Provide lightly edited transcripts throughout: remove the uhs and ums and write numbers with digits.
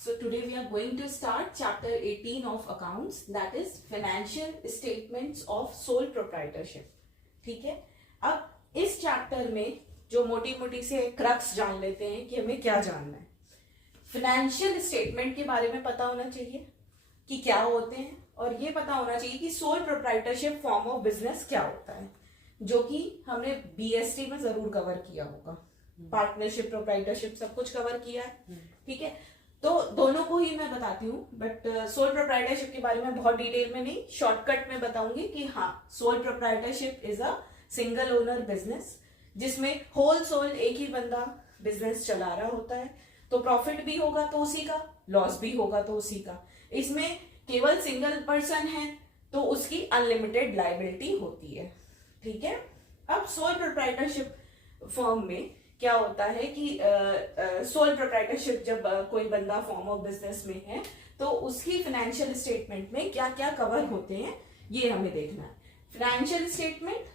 So today we are going to start chapter 18 of accounts, that is financial statements of sole proprietorship. ठीक है, अब इस chapter में जो मोटी मोटी से क्रक्स जान लेते हैं कि हमें क्या जानना है। फाइनेंशियल स्टेटमेंट के बारे में पता होना चाहिए कि क्या होते हैं, और ये पता होना चाहिए कि sole proprietorship form of business क्या होता है, जो कि हमने बीएसटी में जरूर कवर किया होगा। पार्टनरशिप, प्रोप्राइटरशिप सब कुछ कवर किया है। ठीक है, तो दोनों को ही मैं बताती हूँ, बट सोल प्रोप्राइटरशिप के बारे में बहुत डिटेल में नहीं, शॉर्टकट में बताऊंगी कि हाँ, sole proprietorship is a single owner business जिसमें होल सोल एक ही बंदा बिजनेस चला रहा होता है। तो प्रॉफिट भी होगा तो उसी का, लॉस भी होगा तो उसी का। इसमें केवल सिंगल पर्सन है तो उसकी अनलिमिटेड लायबिलिटी होती है। ठीक है, अब सोल प्रोप्राइटरशिप फॉर्म में क्या होता है कि सोल प्रोप्राइटरशिप जब कोई बंदा फॉर्म ऑफ बिजनेस में है तो उसकी फाइनेंशियल स्टेटमेंट में क्या क्या कवर होते हैं ये हमें देखना है। फाइनेंशियल स्टेटमेंट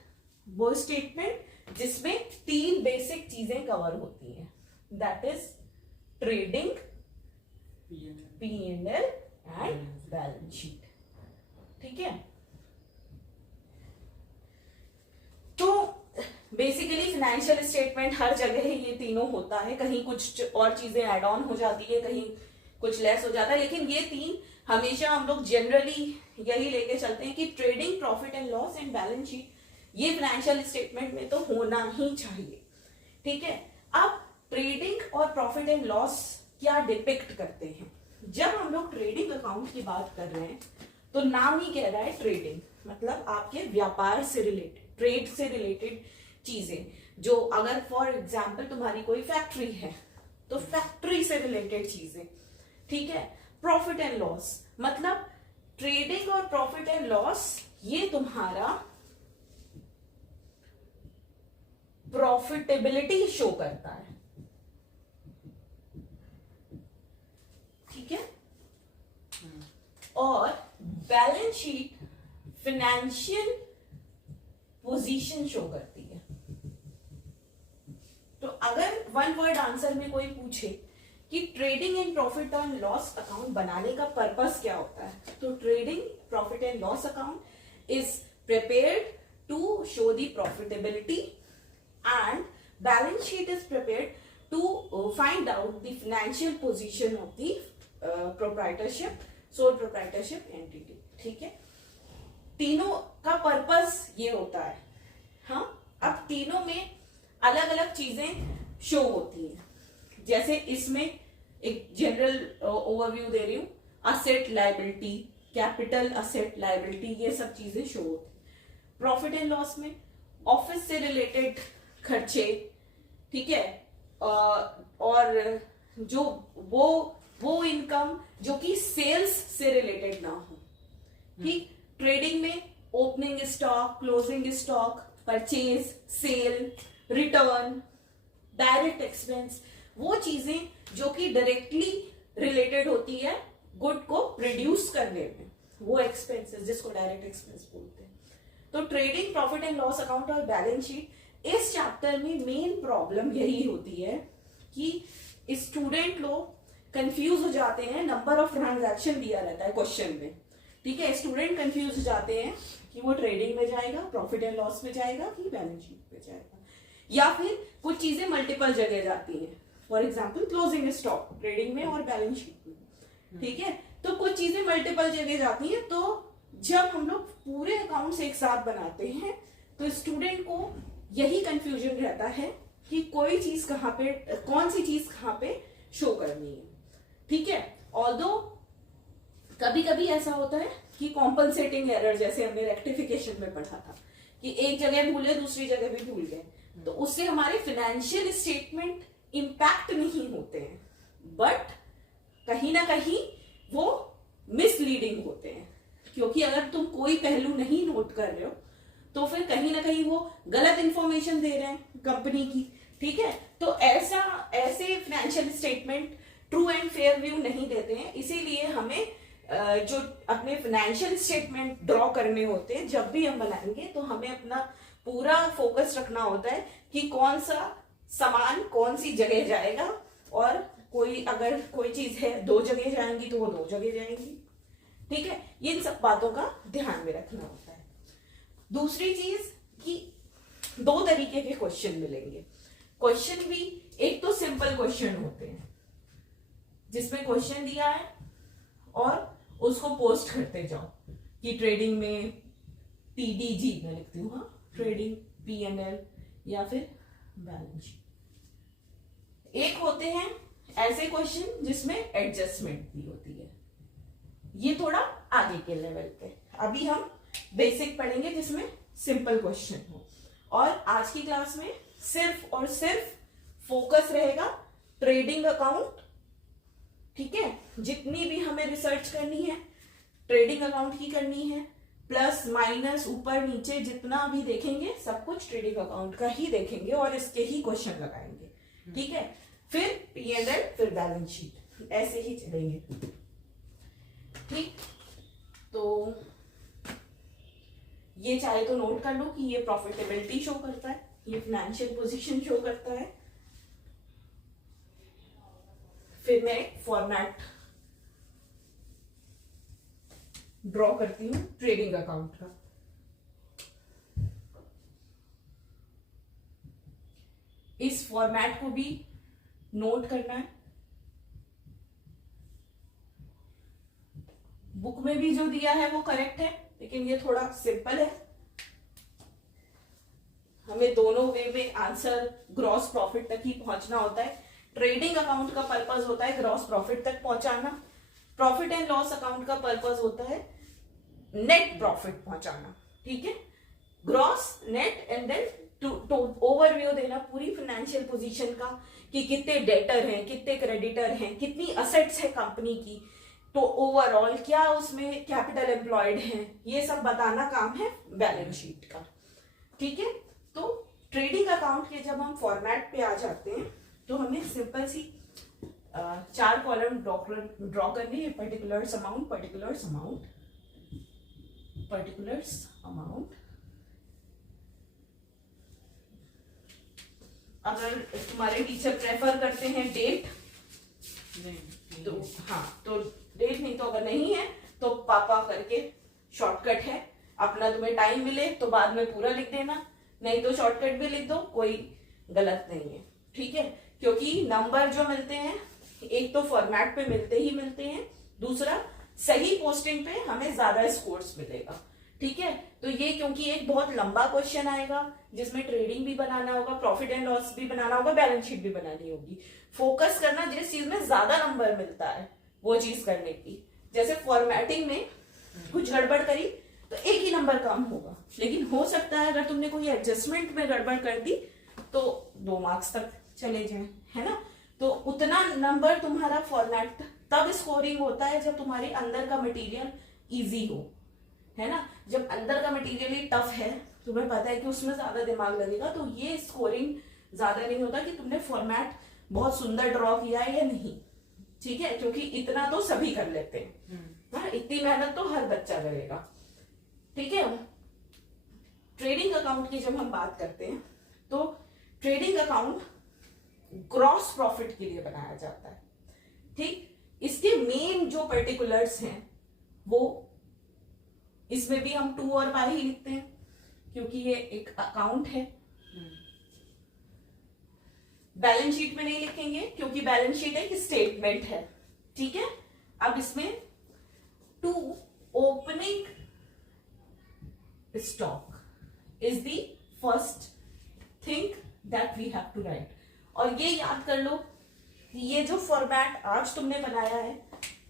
वो स्टेटमेंट जिसमें तीन बेसिक चीजें कवर होती हैं, that is trading, P&L and balance sheet. ठीक है, तो बेसिकली फाइनेंशियल स्टेटमेंट हर जगह ये तीनों होता है, कहीं कुछ और चीजें एड ऑन हो जाती है, कहीं कुछ लेस हो जाता है, लेकिन ये तीन हमेशा हम लोग जनरली यही लेके चलते हैं कि trading, profit and loss and balance sheet ये फाइनेंशियल स्टेटमेंट में तो होना ही चाहिए। ठीक है, अब ट्रेडिंग और प्रॉफिट एंड लॉस क्या डिपिक्ट करते हैं। जब हम लोग ट्रेडिंग अकाउंट की बात कर रहे हैं तो नाम ही कह रहा है ट्रेडिंग, मतलब आपके व्यापार से रिलेटेड, ट्रेड से रिलेटेड चीजें, जो अगर फॉर एग्जाम्पल तुम्हारी कोई फैक्ट्री है तो फैक्ट्री से रिलेटेड चीजें। ठीक है, प्रॉफिट एंड लॉस मतलब ट्रेडिंग और प्रॉफिट एंड लॉस ये तुम्हारा प्रॉफिटेबिलिटी शो करता है। ठीक है, और balance sheet financial position show करती है। तो अगर वन वर्ड आंसर में कोई पूछे कि trading and profit and loss account बनाने का पर्पस क्या होता है, तो trading, profit and loss account is prepared to show the profitability and balance sheet is prepared to find out the financial position of the proprietorship, sole proprietorship entity। ठीक है, तीनों का पर्पस ये होता है। हाँ, अब तीनों में अलग अलग चीजें शो होती हैं। जैसे इसमें एक जनरल ओवरव्यू दे रही हूं, asset liability, capital, asset liability, ये सब चीजें शो होती है। प्रॉफिट एंड लॉस में ऑफिस से रिलेटेड खर्चे, ठीक है, और जो वो इनकम जो कि सेल्स से रिलेटेड ना हो। ठीक, ट्रेडिंग में opening stock, closing stock, purchase, sale, return, direct expense, वो चीजें जो कि डायरेक्टली रिलेटेड होती है गुड को प्रोड्यूस करने में, वो एक्सपेंसेस जिसको डायरेक्ट एक्सपेंस बोलते हैं। तो trading, profit and loss account और बैलेंस शीट, इस चैप्टर में मेन प्रॉब्लम यही होती है कि स्टूडेंट लोग कंफ्यूज हो जाते हैं। नंबर ऑफ ट्रांजैक्शन दिया रहता है क्वेश्चन में। ठीक है, स्टूडेंट कंफ्यूज हो जाते हैं कि वो ट्रेडिंग में जाएगा, प्रॉफिट एंड लॉस में जाएगा कि बैलेंस शीट में जाएगा, या फिर कुछ चीजें मल्टीपल जगह जाती हैं। For example closing stock trading में और बैलेंस शीट में। ठीक है, तो कुछ चीजें मल्टीपल जगह जाती हैं। तो जब हम लोग पूरे अकाउंट्स एक साथ बनाते हैं तो स्टूडेंट को यही कंफ्यूजन रहता है कि कोई चीज कहां पे, कौन सी चीज कहां पे शो करनी है। ठीक है, ऑल्दो कभी कभी ऐसा होता है कि कॉम्पनसेटिंग एरर, जैसे हमने रेक्टिफिकेशन में पढ़ा था कि एक जगह भूले दूसरी जगह भी भूल गए, तो उससे हमारे फाइनेंशियल स्टेटमेंट इंपैक्ट नहीं होते हैं, बट कहीं ना कहीं वो मिसलीडिंग होते हैं, क्योंकि अगर तुम कोई पहलू नहीं नोट कर रहे हो तो फिर कहीं ना कहीं वो गलत इंफॉर्मेशन दे रहे हैं कंपनी की। ठीक है, तो ऐसे financial statement true and fair view नहीं देते हैं। इसीलिए हमें जो अपने फाइनेंशियल स्टेटमेंट ड्रॉ करने होते हैं, जब भी हम बनाएंगे तो हमें अपना पूरा फोकस रखना होता है कि कौन सा सामान कौन सी जगह जाएगा और अगर कोई चीज है 2 जगह जाएंगी तो वो 2 जगह जाएंगी, ठीक है। इन सब बातों का ध्यान में रखना होता है। दूसरी चीज कि 2 तरीके के क्वेश्चन मिलेंगे। क्वेश्चन भी एक तो सिंपल क्वेश्चन होते हैं जिसमें क्वेश्चन दिया है और उसको पोस्ट करते जाओ कि ट्रेडिंग में TDG मैं लिखती हूँ, हाँ, ट्रेडिंग P&L या फिर बैलेंस शीट। एक होते हैं ऐसे क्वेश्चन जिसमें एडजस्टमेंट भी होती है, ये थोड़ा आगे के लेवल पे। अभी हम बेसिक पढ़ेंगे जिसमें सिंपल क्वेश्चन हो, और आज की क्लास में सिर्फ और सिर्फ फोकस रहेगा ट्रेडिंग अकाउंट, ठीक है। जितनी भी हमें रिसर्च करनी है ट्रेडिंग अकाउंट की करनी है, प्लस माइनस ऊपर नीचे जितना भी देखेंगे सब कुछ ट्रेडिंग अकाउंट का ही देखेंगे और इसके ही क्वेश्चन लगाएंगे, ठीक है। फिर P&L, फिर बैलेंस शीट, ऐसे ही चलेंगे, ठीक। तो ये चाहे तो नोट कर लो कि ये प्रॉफिटेबिलिटी शो करता है, ये फाइनेंशियल पोजीशन शो करता है। फिर मैं फॉर्मेट ड्रॉ करती हूं ट्रेडिंग अकाउंट का। इस फॉर्मेट को भी नोट करना है। बुक में भी जो दिया है वो करेक्ट है, लेकिन ये थोड़ा सिंपल है। हमें दोनों वे में आंसर ग्रॉस प्रॉफिट तक ही पहुंचना होता है। ट्रेडिंग अकाउंट का पर्पस होता है ग्रॉस प्रॉफिट तक पहुंचाना, प्रॉफिट एंड लॉस अकाउंट का पर्पस होता है नेट प्रॉफिट पहुंचाना, ठीक है। Gross, net and then to overview देना पूरी फाइनेंशियल पोजीशन का कि कितने डेटर हैं, कितने क्रेडिटर हैं, कितनी असेट्स है कंपनी की, तो ओवरऑल क्या उसमें कैपिटल एम्प्लॉयड है, ये सब बताना काम है बैलेंस शीट का, ठीक है। तो ट्रेडिंग अकाउंट के जब हम फॉर्मेट पे आ जाते हैं तो हमें सिंपल सी 4 कॉलम ड्रॉ करनी है। Particulars amount, particulars amount, particulars amount. अगर तुम्हारे टीचर प्रेफर करते हैं डेट, तो हाँ, तो डेट नहीं, तो अगर नहीं है तो पापा करके शॉर्टकट है। अपना तुम्हें टाइम मिले तो बाद में पूरा लिख देना, नहीं तो शॉर्टकट भी लिख दो, कोई गलत नहीं है, ठीक है। क्योंकि नंबर जो मिलते हैं एक तो फॉर्मेट पे मिलते ही मिलते हैं, दूसरा सही पोस्टिंग पे हमें ज्यादा स्कोर्स मिलेगा, ठीक है। तो ये क्योंकि एक बहुत लंबा क्वेश्चन आएगा जिसमें ट्रेडिंग भी बनाना होगा, प्रॉफिट एंड लॉस भी बनाना होगा, बैलेंस शीट भी बनानी होगी। फोकस करना जिस चीज में ज्यादा नंबर मिलता है वो चीज करने की। जैसे फॉर्मेटिंग में कुछ गड़बड़ करी तो एक ही नंबर कम होगा, लेकिन हो सकता है अगर तुमने कोई एडजस्टमेंट में गड़बड़ कर दी तो 2 मार्क्स तक चले जाए, है ना। तो उतना नंबर तुम्हारा फॉर्मेट तब स्कोरिंग होता है जब तुम्हारे अंदर का मटेरियल इजी हो, है ना। जब अंदर का मटेरियल ही टफ है, तुम्हें पता है कि उसमें ज्यादा दिमाग लगेगा, तो ये स्कोरिंग ज्यादा नहीं होता कि तुमने फॉर्मेट बहुत सुंदर ड्रॉ किया है या नहीं, ठीक है। क्योंकि इतना तो सभी कर लेते हैं, हाँ, इतनी मेहनत तो हर बच्चा करेगा, ठीक है। ट्रेडिंग अकाउंट की जब हम बात करते हैं तो ट्रेडिंग अकाउंट ग्रॉस प्रॉफिट के लिए बनाया जाता है, ठीक। इसके मेन जो पर्टिकुलर्स हैं वो, इसमें भी हम 2 और y ही लिखते हैं क्योंकि ये एक अकाउंट है। बैलेंस शीट में नहीं लिखेंगे क्योंकि बैलेंस शीट एक स्टेटमेंट है, ठीक है। अब इसमें to opening stock is the first thing that we have to write. और ये याद कर लो कि ये जो फॉर्मेट आज तुमने बनाया है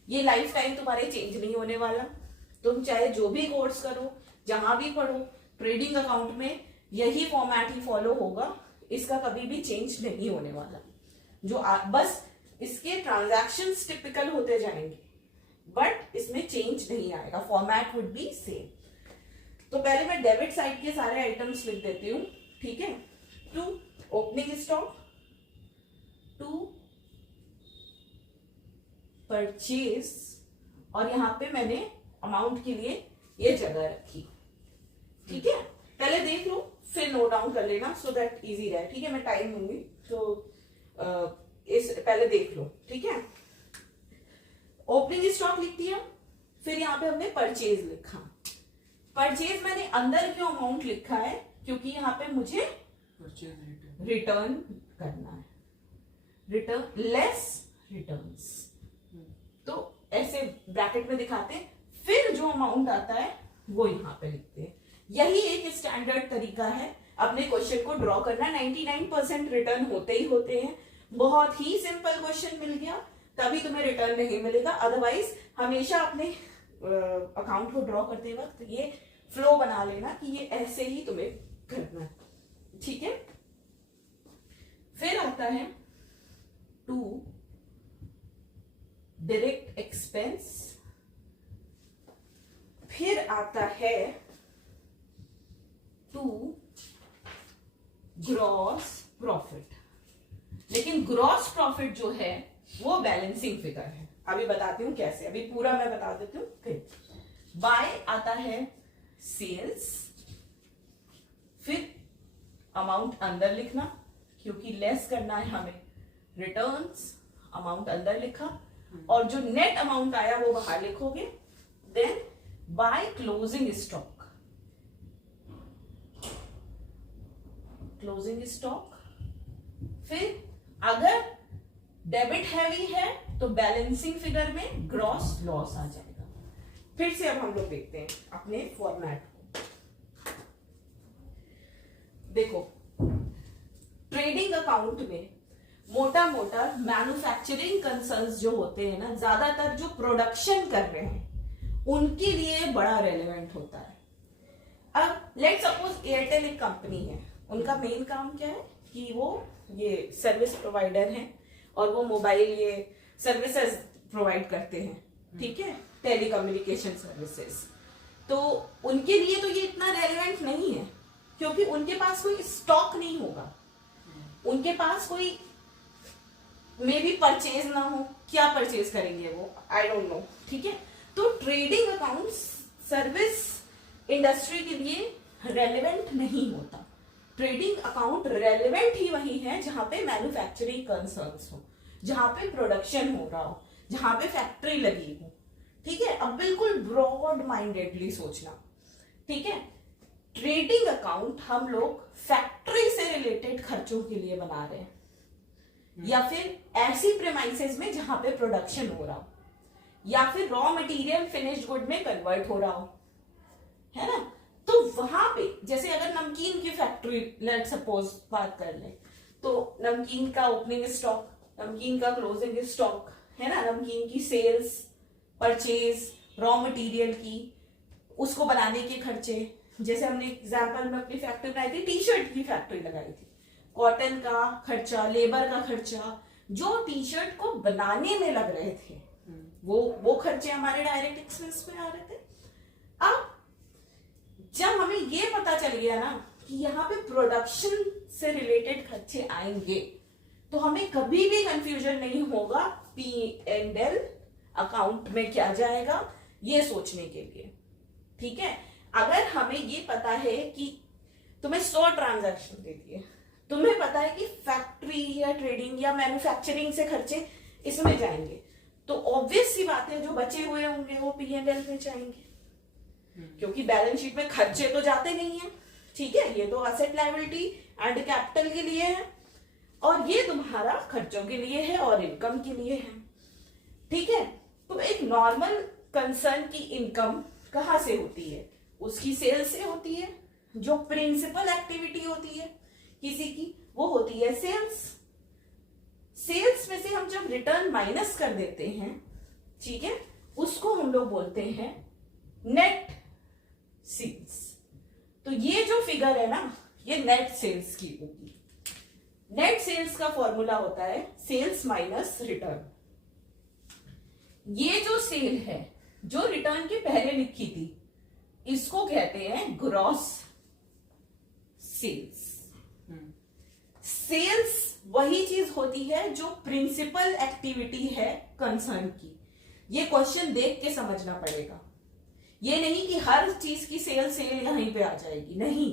ये लाइफ टाइम तुम्हारे चेंज नहीं होने वाला। तुम चाहे जो भी कोर्स करो, जहां भी पढ़ो, ट्रेडिंग अकाउंट में यही फॉर्मेट ही फॉलो होगा, इसका कभी भी चेंज नहीं होने वाला। जो बस इसके ट्रांजैक्शंस टिपिकल होते जाएंगे बट इसमें चेंज नहीं आएगा, फॉर्मेट वुड बी सेम। तो पहले मैं डेबिट साइड के सारे आइटम्स लिख देती हूँ, ठीक है। To opening stock, to purchase, और यहां पे मैंने अमाउंट के लिए ये जगह रखी, ठीक है। पहले देख लो फिर नोट डाउन कर लेना सो दैट इजी रहे, ठीक है। मैं टाइम दूंगी तो इस पहले देख लो, ठीक है। ओपनिंग स्टॉक लिख दिया, फिर यहाँ पे हमने परचेज लिखा। परचेज मैंने अंदर क्यों अमाउंट लिखा है, क्योंकि यहाँ पे मुझे रिटर्न करना है, रिटर्न लेस रिटर्न्स, तो ऐसे ब्रैकेट में दिखाते हैं, फिर जो अमाउंट आता है वो यहाँ पे लिखते हैं। यही एक स्टैंडर्ड तरीका है अपने क्वेश्चन को ड्रॉ करना। 99% रिटर्न होते ही होते हैं। बहुत ही सिंपल क्वेश्चन मिल गया तभी तुम्हें रिटर्न नहीं मिलेगा, अदरवाइज हमेशा अपने अकाउंट को ड्रॉ करते वक्त ये फ्लो बना लेना कि ये ऐसे ही तुम्हें करना है, ठीक है। फिर आता है टू डायरेक्ट एक्सपेंस, फिर आता है टू ग्रॉस प्रॉफिट। लेकिन ग्रॉस प्रॉफिट जो है वो बैलेंसिंग फिगर है, अभी बताती हूं कैसे, अभी पूरा मैं बता देती हूं। फिर बाय आता है सेल्स, फिर अमाउंट अंदर लिखना क्योंकि लेस करना है हमें, रिटर्न्स अमाउंट अंदर लिखा, और जो नेट अमाउंट आया वो बाहर लिखोगे। Then by closing stock, closing stock, फिर अगर डेबिट हैवी है तो बैलेंसिंग फिगर में ग्रॉस लॉस आ जाएगा। फिर से अब हम लोग देखते हैं अपने फॉर्मेट को। देखो ट्रेडिंग अकाउंट में मोटा मोटा मैन्युफैक्चरिंग कंसर्न्स जो होते हैं ना, ज्यादातर जो प्रोडक्शन कर रहे हैं उनके लिए बड़ा रेलेवेंट होता है। अब लेट सपोज एयरटेल एक कंपनी है, उनका मेन काम क्या है कि वो ये सर्विस प्रोवाइडर हैं और वो मोबाइल ये सर्विसेज प्रोवाइड करते हैं, ठीक है, टेलीकम्युनिकेशन सर्विसेज। तो उनके लिए तो ये इतना रेलेवेंट नहीं है क्योंकि उनके पास कोई स्टॉक नहीं होगा, उनके पास कोई मे भी परचेज ना हो, क्या परचेज करेंगे वो, आई डोंट नो, ठीक है। तो ट्रेडिंग अकाउंट सर्विस इंडस्ट्री के लिए रेलेवेंट नहीं होता। ट्रेडिंग अकाउंट रेलेवेंट ही वही है जहां पे मैन्युफैक्चरिंग कंसर्न्स हो, जहां पे प्रोडक्शन हो रहा हो, जहां पे फैक्ट्री लगी हो, ठीक है। अब बिल्कुल ब्रॉड माइंडेडली सोचना, ठीक है। ट्रेडिंग अकाउंट हम लोग फैक्ट्री से रिलेटेड खर्चों के लिए बना रहे हैं, या फिर ऐसी प्रेमाइसेस में जहां पे प्रोडक्शन हो रहा हो, या फिर रॉ मटेरियल फिनिश्ड गुड में कन्वर्ट हो रहा हो, है ना। तो वहां पे जैसे अगर नमकीन की फैक्ट्री लेट सपोज बात कर ले, तो नमकीन का ओपनिंग स्टॉक, नमकीन का क्लोजिंग स्टॉक, है ना, नमकीन की सेल्स, परचेज, रॉ मटेरियल की, उसको बनाने के खर्चे, जैसे हमने एग्जांपल में अपनी फैक्ट्री बनाई थी, टी शर्ट की फैक्ट्री लगाई थी, कॉटन का खर्चा, लेबर का खर्चा, जो टी शर्ट को बनाने में लग रहे थे वो खर्चे हमारे डायरेक्ट एक्सपेंस में आ रहे थे। अब जब हमें ये पता चल गया ना कि यहाँ पे प्रोडक्शन से रिलेटेड खर्चे आएंगे, तो हमें कभी भी कंफ्यूजन नहीं होगा P&L अकाउंट में क्या जाएगा ये सोचने के लिए, ठीक है। अगर हमें ये पता है कि तुम्हें 100 ट्रांजैक्शन दे दिए, तुम्हें पता है कि फैक्ट्री या ट्रेडिंग या मैन्युफैक्चरिंग से खर्चे इसमें जाएंगे, तो ऑब्वियस सी बात है जो बचे हुए होंगे वो P&L में जाएंगे, क्योंकि बैलेंस शीट में खर्चे तो जाते नहीं है, ठीक है। ये तो एसेट लायबिलिटी एंड कैपिटल के लिए है, और ये तुम्हारा खर्चों के लिए है और इनकम के लिए है, ठीक है। तो एक नॉर्मल कंसर्न की इनकम कहां से होती है, उसकी सेल्स से होती है। जो प्रिंसिपल एक्टिविटी होती है किसी की वो होती है सेल्स। सेल्स में से हम जब रिटर्न माइनस कर देते हैं, ठीक है, उसको हम लोग बोलते हैं नेट सेल्स। तो ये जो फिगर है ना, ये नेट सेल्स की होगी। नेट सेल्स का फॉर्मूला होता है सेल्स माइनस रिटर्न। ये जो सेल है जो रिटर्न के पहले लिखी थी, इसको कहते हैं ग्रॉस सेल्स। सेल्स वही चीज होती है जो प्रिंसिपल एक्टिविटी है कंसर्न की। ये क्वेश्चन देख के समझना पड़ेगा, ये नहीं कि हर चीज की सेल यहीं पे आ जाएगी, नहीं।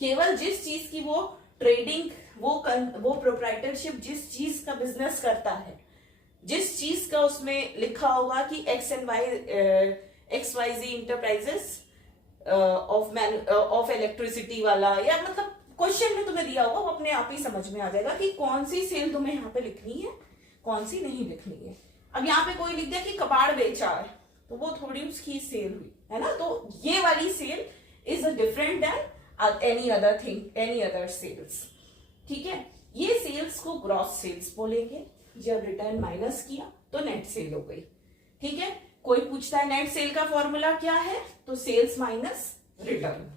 केवल जिस चीज की वो ट्रेडिंग, वो प्रोप्राइटरशिप जिस चीज चीज का बिजनेस करता है, जिस चीज का उसमें लिखा होगा कि XYZ इंटरप्राइजेस ऑफ इलेक्ट्रिसिटी वाला, या मतलब क्वेश्चन में तुम्हें दिया होगा, वो अपने आप ही समझ में आ जाएगा कि कौन सी सेल तुम्हें यहाँ पे लिखनी है, कौन सी नहीं लिखनी है। अब यहाँ पे कोई लिख दिया कि कबाड़ बेचा है, तो वो थोड़ी उसकी सेल हुई है ना, तो ये वाली sale is different than any other thing, any other sales. ठीक है, ये सेल्स को ग्रॉस सेल्स बोलेंगे। जब रिटर्न माइनस किया तो नेट सेल हो गई। ठीक है, कोई पूछता है नेट सेल का फॉर्मूला क्या है, तो सेल्स माइनस रिटर्न।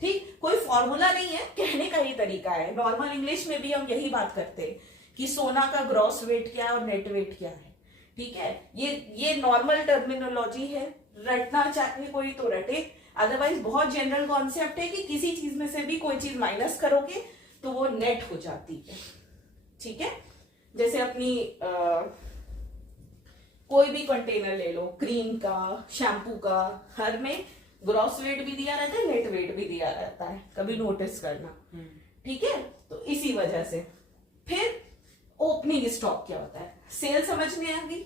ठीक, कोई फॉर्मूला नहीं है, कहने का ये तरीका है। नॉर्मल इंग्लिश में भी हम यही बात करते हैं कि सोना का ग्रॉस वेट क्या है और नेट वेट क्या है। ठीक है, ये नॉर्मल टर्मिनोलॉजी है, रटना चाहे कोई तो रटे, अदरवाइज बहुत जनरल कॉन्सेप्ट है कि किसी चीज में से भी कोई चीज माइनस करोगे तो वो नेट हो जाती है। ठीक है, जैसे अपनी कोई भी कंटेनर ले लो, क्रीम का, शैम्पू का, हर में ग्रॉस वेट भी दिया रहता है, नेट वेट भी दिया रहता है, कभी नोटिस करना। ठीक है, तो इसी वजह से फिर ओपनिंग स्टॉक क्या होता है, सेल समझ में आ गई।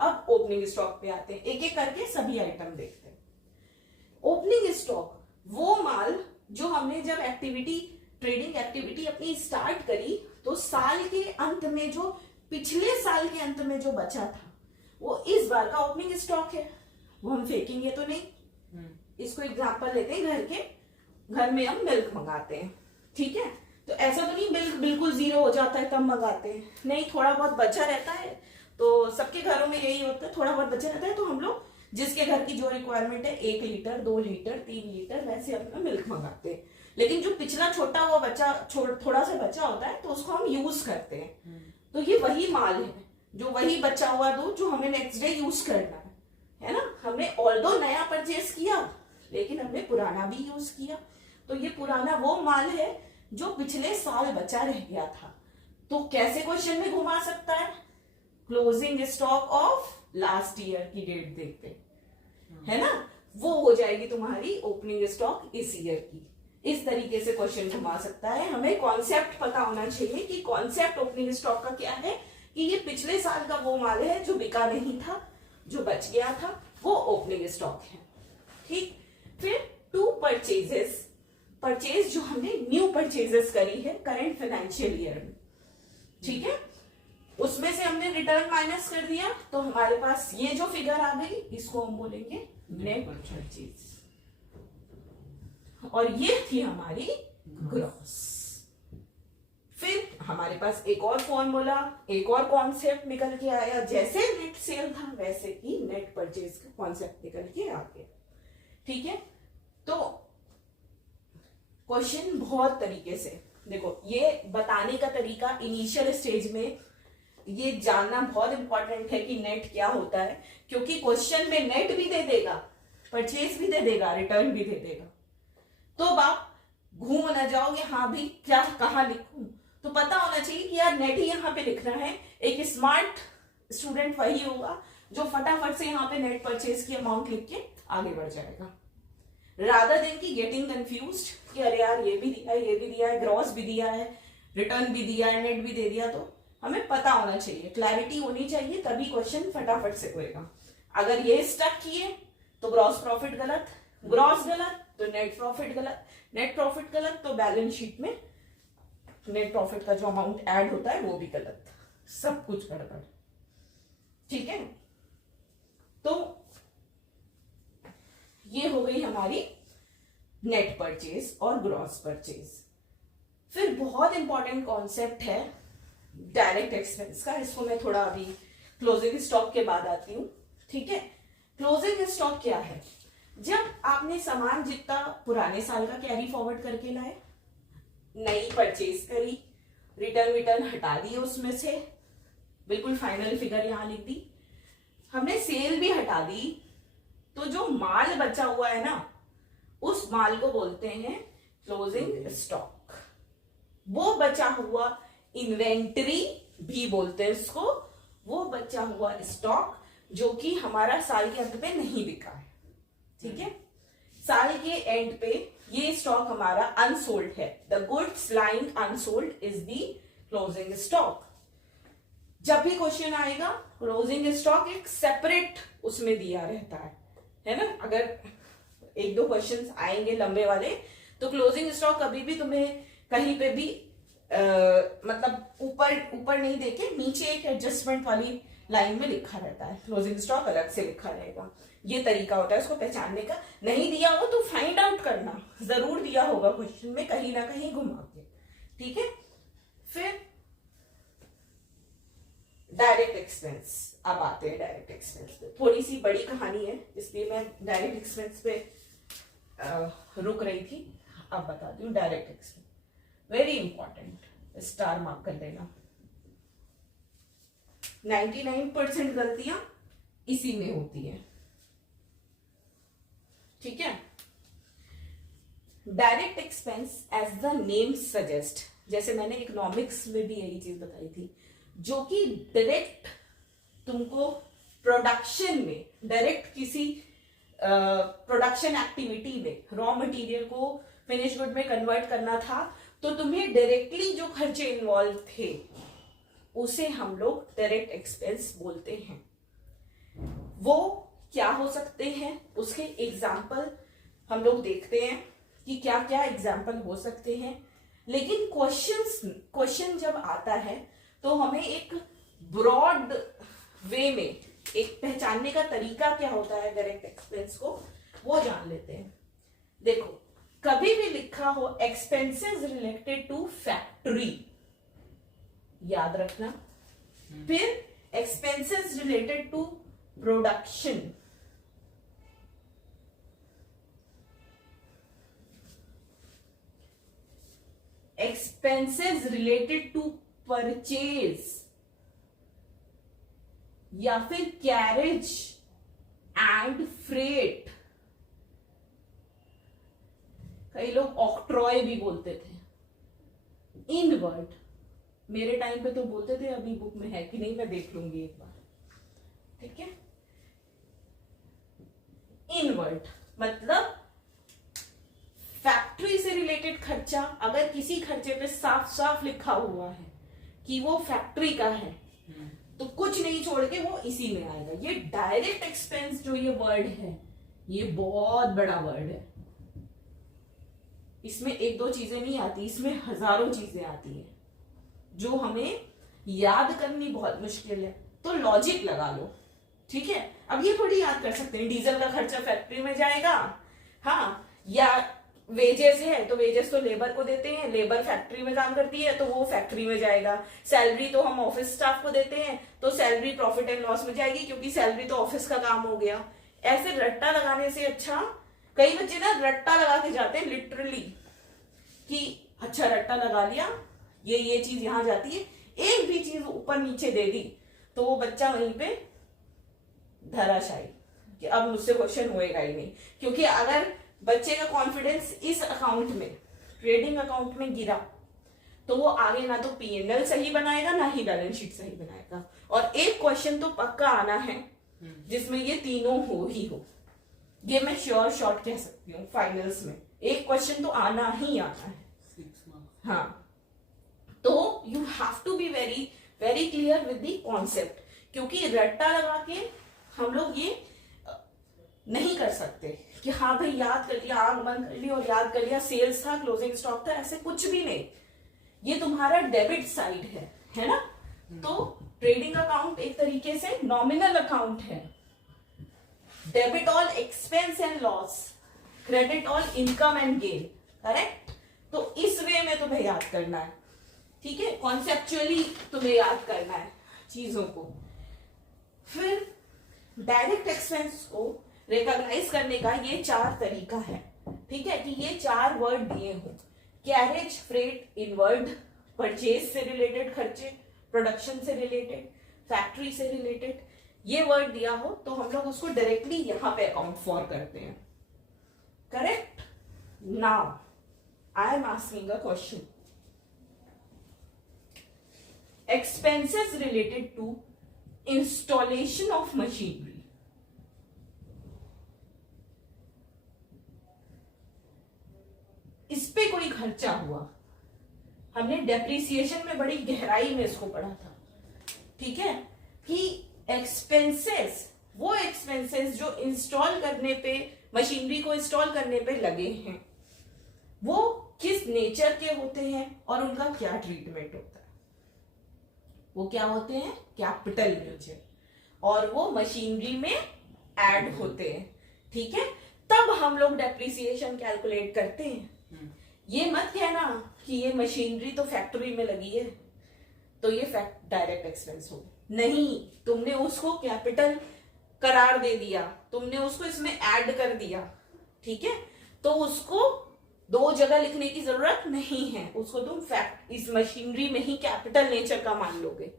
अब ओपनिंग स्टॉक पे आते हैं, एक एक करके सभी आइटम देखते हैं। ओपनिंग स्टॉक वो माल जो हमने जब एक्टिविटी, ट्रेडिंग एक्टिविटी अपनी स्टार्ट करी, तो साल के अंत में जो, पिछले साल के अंत में जो बचा था, वो इस बार का ओपनिंग स्टॉक है। वो हम फेंकेंगे तो नहीं। इसको एग्जांपल लेते हैं, घर में हम मिल्क मंगाते हैं। ठीक है, तो ऐसा तो नहीं मिल्क बिल्कुल जीरो हो जाता है तब मंगाते हैं, नहीं, थोड़ा बहुत बचा रहता है। तो सबके घरों में यही होता है, थोड़ा बहुत बचा रहता है, तो हम लोग जिसके घर की जो रिक्वायरमेंट है, 1 लीटर 2 लीटर 3 लीटर वैसे अपना मिल्क मंगाते हैं। लेकिन जो पिछला छोटा वो बचा, थोड़ा सा बचा होता है, तो उसको हम यूज करते हैं। तो ये वही माल है, जो वही बचा हुआ दूध जो हमें नेक्स्ट डे यूज करना है ना। हमने ऑल्दो नया परचेज किया, लेकिन हमने पुराना भी यूज किया, तो ये पुराना वो माल है जो पिछले साल बचा रह गया था। तो कैसे क्वेश्चन में घुमा सकता है, closing stock of last year की डेट देखते है ना, वो हो जाएगी तुम्हारी ओपनिंग स्टॉक इस ईयर की। इस तरीके से क्वेश्चन घुमा सकता है। हमें कॉन्सेप्ट पता होना चाहिए कि कॉन्सेप्ट ओपनिंग स्टॉक का क्या है, कि ये पिछले साल का वो माल है जो बिका नहीं था, जो बच गया था, वो ओपनिंग स्टॉक है। ठीक, फिर टू परचेजेस, परचेज जो हमने न्यू परचेजेस करी है करंट फाइनेंशियल ईयर में। ठीक है, उसमें से हमने रिटर्न माइनस कर दिया, तो हमारे पास ये जो फिगर आ गई, इसको हम बोलेंगे नेट परचेज, और ये थी हमारी ग्रॉस। फिर हमारे पास एक और फॉर्मूला, एक और कॉन्सेप्ट निकल के आया, जैसे नेट सेल था वैसे ही नेट परचेज का कॉन्सेप्ट निकल के आ गया। ठीक है, तो क्वेश्चन बहुत तरीके से, देखो ये बताने का तरीका इनिशियल स्टेज में ये जानना बहुत इंपॉर्टेंट है कि नेट क्या होता है, क्योंकि क्वेश्चन में नेट भी दे देगा, परचेज भी दे देगा, रिटर्न भी दे देगा, तो अब आप घूम ना जाओगे, हाँ भी क्या कहाँ लिखूं, तो पता होना चाहिए कि यार नेट ही यहाँ पे लिखना है। एक स्मार्ट स्टूडेंट वही होगा जो फटाफट से यहाँ पे नेट परचेज की अमाउंट लिख के आगे बढ़ जाएगा, रादर देन की गेटिंग कंफ्यूज्ड कि अरे यार ये भी दिया है, ये भी दिया है, ग्रॉस भी दिया है, रिटर्न भी दिया है, नेट भी दे दिया। तो हमें पता होना चाहिए, क्लैरिटी होनी चाहिए, तभी क्वेश्चन फटाफट से होएगा। अगर ये स्टक किए तो ग्रॉस प्रॉफिट गलत, ग्रॉस गलत तो नेट प्रॉफिट गलत, नेट प्रॉफिट गलत तो बैलेंस शीट में नेट प्रॉफिट का जो अमाउंट ऐड होता है वो भी गलत, सब कुछ गड़बड़। ठीक है, तो ये हो गई हमारी नेट परचेज और ग्रॉस परचेज। फिर बहुत इंपॉर्टेंट कॉन्सेप्ट है डायरेक्ट एक्सपेंस का, इसको मैं थोड़ा अभी क्लोजिंग स्टॉक के बाद आती हूं। ठीक है, क्लोजिंग स्टॉक क्या है, जब आपने सामान जितना पुराने साल का कैरी फॉरवर्ड करके लाए, नई परचेज करी, रिटर्न हटा दिए उसमें से, बिल्कुल फाइनल फिगर यहां लिख दी, हमने सेल भी हटा दी, तो जो माल बचा हुआ है ना, उस माल को बोलते हैं क्लोजिंग स्टॉक। वो बचा हुआ इन्वेंटरी भी बोलते हैं इसको, वो बचा हुआ स्टॉक जो कि हमारा साल के अंत पे नहीं बिका है। ठीक है, साल के एंड पे ये स्टॉक हमारा अनसोल्ड है, the goods lying unsold is the closing stock. जब भी क्वेश्चन आएगा क्लोजिंग स्टॉक एक सेपरेट उसमें दिया रहता है ना। अगर एक दो क्वेश्चंस आएंगे लंबे वाले तो क्लोजिंग स्टॉक कभी भी तुम्हें कहीं पे भी मतलब ऊपर ऊपर नहीं देके नीचे एक एडजस्टमेंट वाली लाइन में लिखा रहता है, क्लोजिंग स्टॉक अलग से लिखा रहेगा। ये तरीका होता है उसको पहचानने का। नहीं दिया हो तो फाइंड आउट करना, जरूर दिया होगा क्वेश्चन में कहीं ना कहीं घुमा के, ठीक है। फिर डायरेक्ट एक्सपेंस, अब आते हैं डायरेक्ट एक्सपेंस पे। थोड़ी सी बड़ी कहानी है इसलिए मैं डायरेक्ट एक्सपेंस पे रुक रही थी। अब बताती हूँ direct expense, very important, star mark कर लेना। 99% गलतियां इसी में होती है, ठीक है। Direct expense as the name suggest, जैसे मैंने इकोनॉमिक्स में भी यही चीज बताई थी, जो कि डायरेक्ट तुमको प्रोडक्शन में, डायरेक्ट किसी प्रोडक्शन एक्टिविटी में रॉ मटेरियल को फिनिश गुड में कन्वर्ट करना था, तो तुम्हें डायरेक्टली जो खर्चे इन्वॉल्व थे उसे हम लोग डायरेक्ट एक्सपेंस बोलते हैं। वो क्या हो सकते हैं, उसके एग्जाम्पल हम लोग देखते हैं कि क्या क्या एग्जाम्पल हो सकते हैं। लेकिन क्वेश्चन जब आता है तो हमें एक ब्रॉड वे में एक पहचानने का तरीका क्या होता है डायरेक्ट एक्सपेंस को, वो जान लेते हैं। देखो, कभी भी लिखा हो एक्सपेंसेस रिलेटेड टू फैक्ट्री, याद रखना। फिर expenses related to production, expenses related to purchase, या फिर कैरेज एंड फ्रेट, कई लोग ऑक्ट्रॉय भी बोलते थे। इन वर्ड मेरे टाइम पे तो बोलते थे, अभी बुक में है कि नहीं मैं देख लूंगी एक बार, ठीक है। इनवर्ट मतलब फैक्ट्री से रिलेटेड खर्चा, अगर किसी खर्चे पे साफ साफ लिखा हुआ है कि वो फैक्ट्री का है तो कुछ नहीं छोड़ के वो इसी में आएगा। ये डायरेक्ट एक्सपेंस जो ये वर्ड है, ये बहुत बड़ा वर्ड है। इसमें एक दो चीजें नहीं आती, इसमें हजारों चीजें आती है जो हमें याद करनी बहुत मुश्किल है। तो लॉजिक लगा लो, ठीक है। अब ये थोड़ी याद कर सकते हैं डीजल का खर्चा फैक्ट्री में जाएगा, हाँ, या वेजेस है तो वेजेस तो लेबर को देते हैं, लेबर फैक्ट्री में काम करती है तो वो फैक्ट्री में जाएगा। सैलरी तो हम ऑफिस स्टाफ को देते हैं तो सैलरी प्रॉफिट एंड लॉस में जाएगी, क्योंकि सैलरी तो ऑफिस का काम हो गया। ऐसे रट्टा लगाने से अच्छा, कई बच्चे ना रट्टा लगा के जाते हैं लिटरली कि अच्छा रट्टा लगा लिया, ये चीज यहां जाती है, एक भी चीज ऊपर नीचे दे दी तो वो बच्चा वहीं पे धराशायी कि अब मुझसे क्वेश्चन होएगा ही नहीं। क्योंकि अगर बच्चे का कॉन्फिडेंस इस अकाउंट में, ट्रेडिंग अकाउंट में गिरा, तो वो आगे ना तो P&L सही बनाएगा ना ही बैलेंस शीट सही बनाएगा। और एक क्वेश्चन तो पक्का आना है जिसमें ये तीनों हो ही हो, ये मैं श्योर शॉर्ट कह सकती हूँ। फाइनल्स में एक क्वेश्चन तो आना ही आना है, हाँ। तो you have to be very very clear with the concept, क्योंकि रट्टा लगा के हम लोग ये नहीं कर सकते कि हाँ भाई याद कर लिया, आग बंद कर ली और याद कर लिया सेल्स था, क्लोजिंग स्टॉक था, ऐसे कुछ भी नहीं। ये तुम्हारा डेबिट साइड है ना। तो ट्रेडिंग अकाउंट एक तरीके से नॉमिनल अकाउंट है। Debit all expense and loss, credit all income and gain, correct. तो इस वे में तुम्हें याद करना है, ठीक है, कॉन्सेप्चुअली तुम्हें याद करना है चीजों को। फिर डायरेक्ट एक्सपेंस को रिकॉग्नाइज करने का ये 4 तरीका है, ठीक है, कि ये 4 वर्ड दिए हो, कैरेज, फ्रेट, इनवर्ड, परचेज से रिलेटेड खर्चे, प्रोडक्शन से रिलेटेड, फैक्ट्री से रिलेटेड, ये वर्ड दिया हो तो हम लोग उसको डायरेक्टली यहां पे अकाउंट फॉर करते हैं, correct. Now I am asking a question, expenses related to installation of machinery, इस पे कोई खर्चा हुआ, हमने डेप्रिसिएशन में बड़ी गहराई में इसको पढ़ा था, ठीक है, कि एक्सपेंसेस, वो एक्सपेंसेस जो इंस्टॉल करने पे, मशीनरी को इंस्टॉल करने पे लगे हैं, वो किस नेचर के होते हैं और उनका क्या ट्रीटमेंट होता है। वो क्या होते हैं, कैपिटल नेचर, और वो मशीनरी में ऐड होते हैं। ठीक है, तब हम लोग डेप्रिसिएशन कैलकुलेट करते हैं। ये मत कहना कि ये मशीनरी तो फैक्ट्री में लगी है तो ये डायरेक्ट एक्सपेंस हो, नहीं, तुमने उसको कैपिटल करार दे दिया, तुमने उसको इसमें ऐड कर दिया। ठीक है, तो उसको दो जगह लिखने की जरूरत नहीं है, उसको तुम फैक्ट इस मशीनरी में ही कैपिटल नेचर का मान लोगे।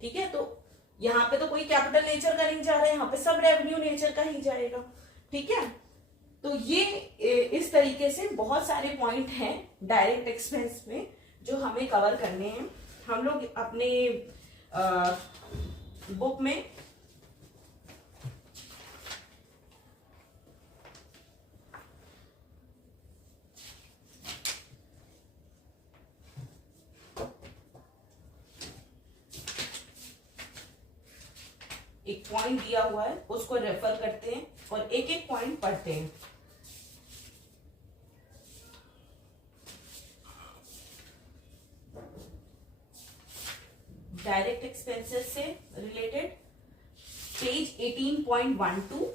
ठीक है, तो यहाँ पे तो कोई कैपिटल नेचर का नहीं जा रहा है, यहाँ पे सब रेवेन्यू नेचर का ही जाएगा। ठीक है, तो ये इस तरीके से बहुत सारे पॉइंट हैं डायरेक्ट एक्सपेंस में जो हमें कवर करने हैं। हम लोग अपने बुक में एक पॉइंट दिया हुआ है, उसको रेफर करते हैं और एक एक पॉइंट पढ़ते हैं। डायरेक्ट एक्सपेंसेस से रिलेटेड पेज 18.12,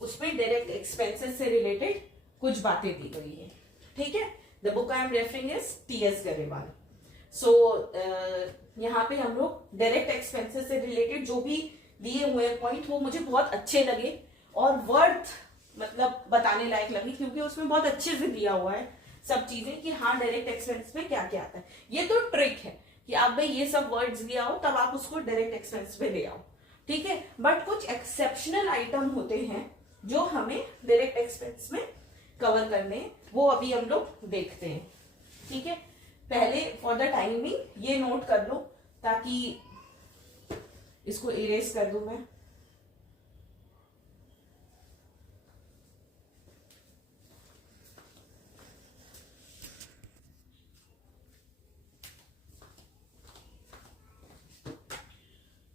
उसमें डायरेक्ट एक्सपेंसेस से रिलेटेड कुछ बातें दी गई है। ठीक है, the book I am referring is TS Garewal. So यहाँ पे हम लोग डायरेक्ट एक्सपेंसेस से रिलेटेड जो भी दिए हुए पॉइंट वो मुझे बहुत अच्छे लगे और वर्थ मतलब बताने लायक लगी, क्योंकि उसमें बहुत अच्छे से दिया हुआ है सब चीजें कि हाँ डायरेक्ट एक्सपेंस में क्या क्या आता है। ये तो ट्रिक है कि आप भाई ये सब वर्ड्स दिया हो तब आप उसको डायरेक्ट एक्सपेंस पे ले आओ। ठीक है, बट कुछ एक्सेप्शनल आइटम होते हैं जो हमें डायरेक्ट एक्सपेंस में कवर करने, वो अभी हम लोग देखते हैं। ठीक है, पहले फॉर द टाइमिंग ये नोट कर लो ताकि इसको इरेज कर दूं मैं।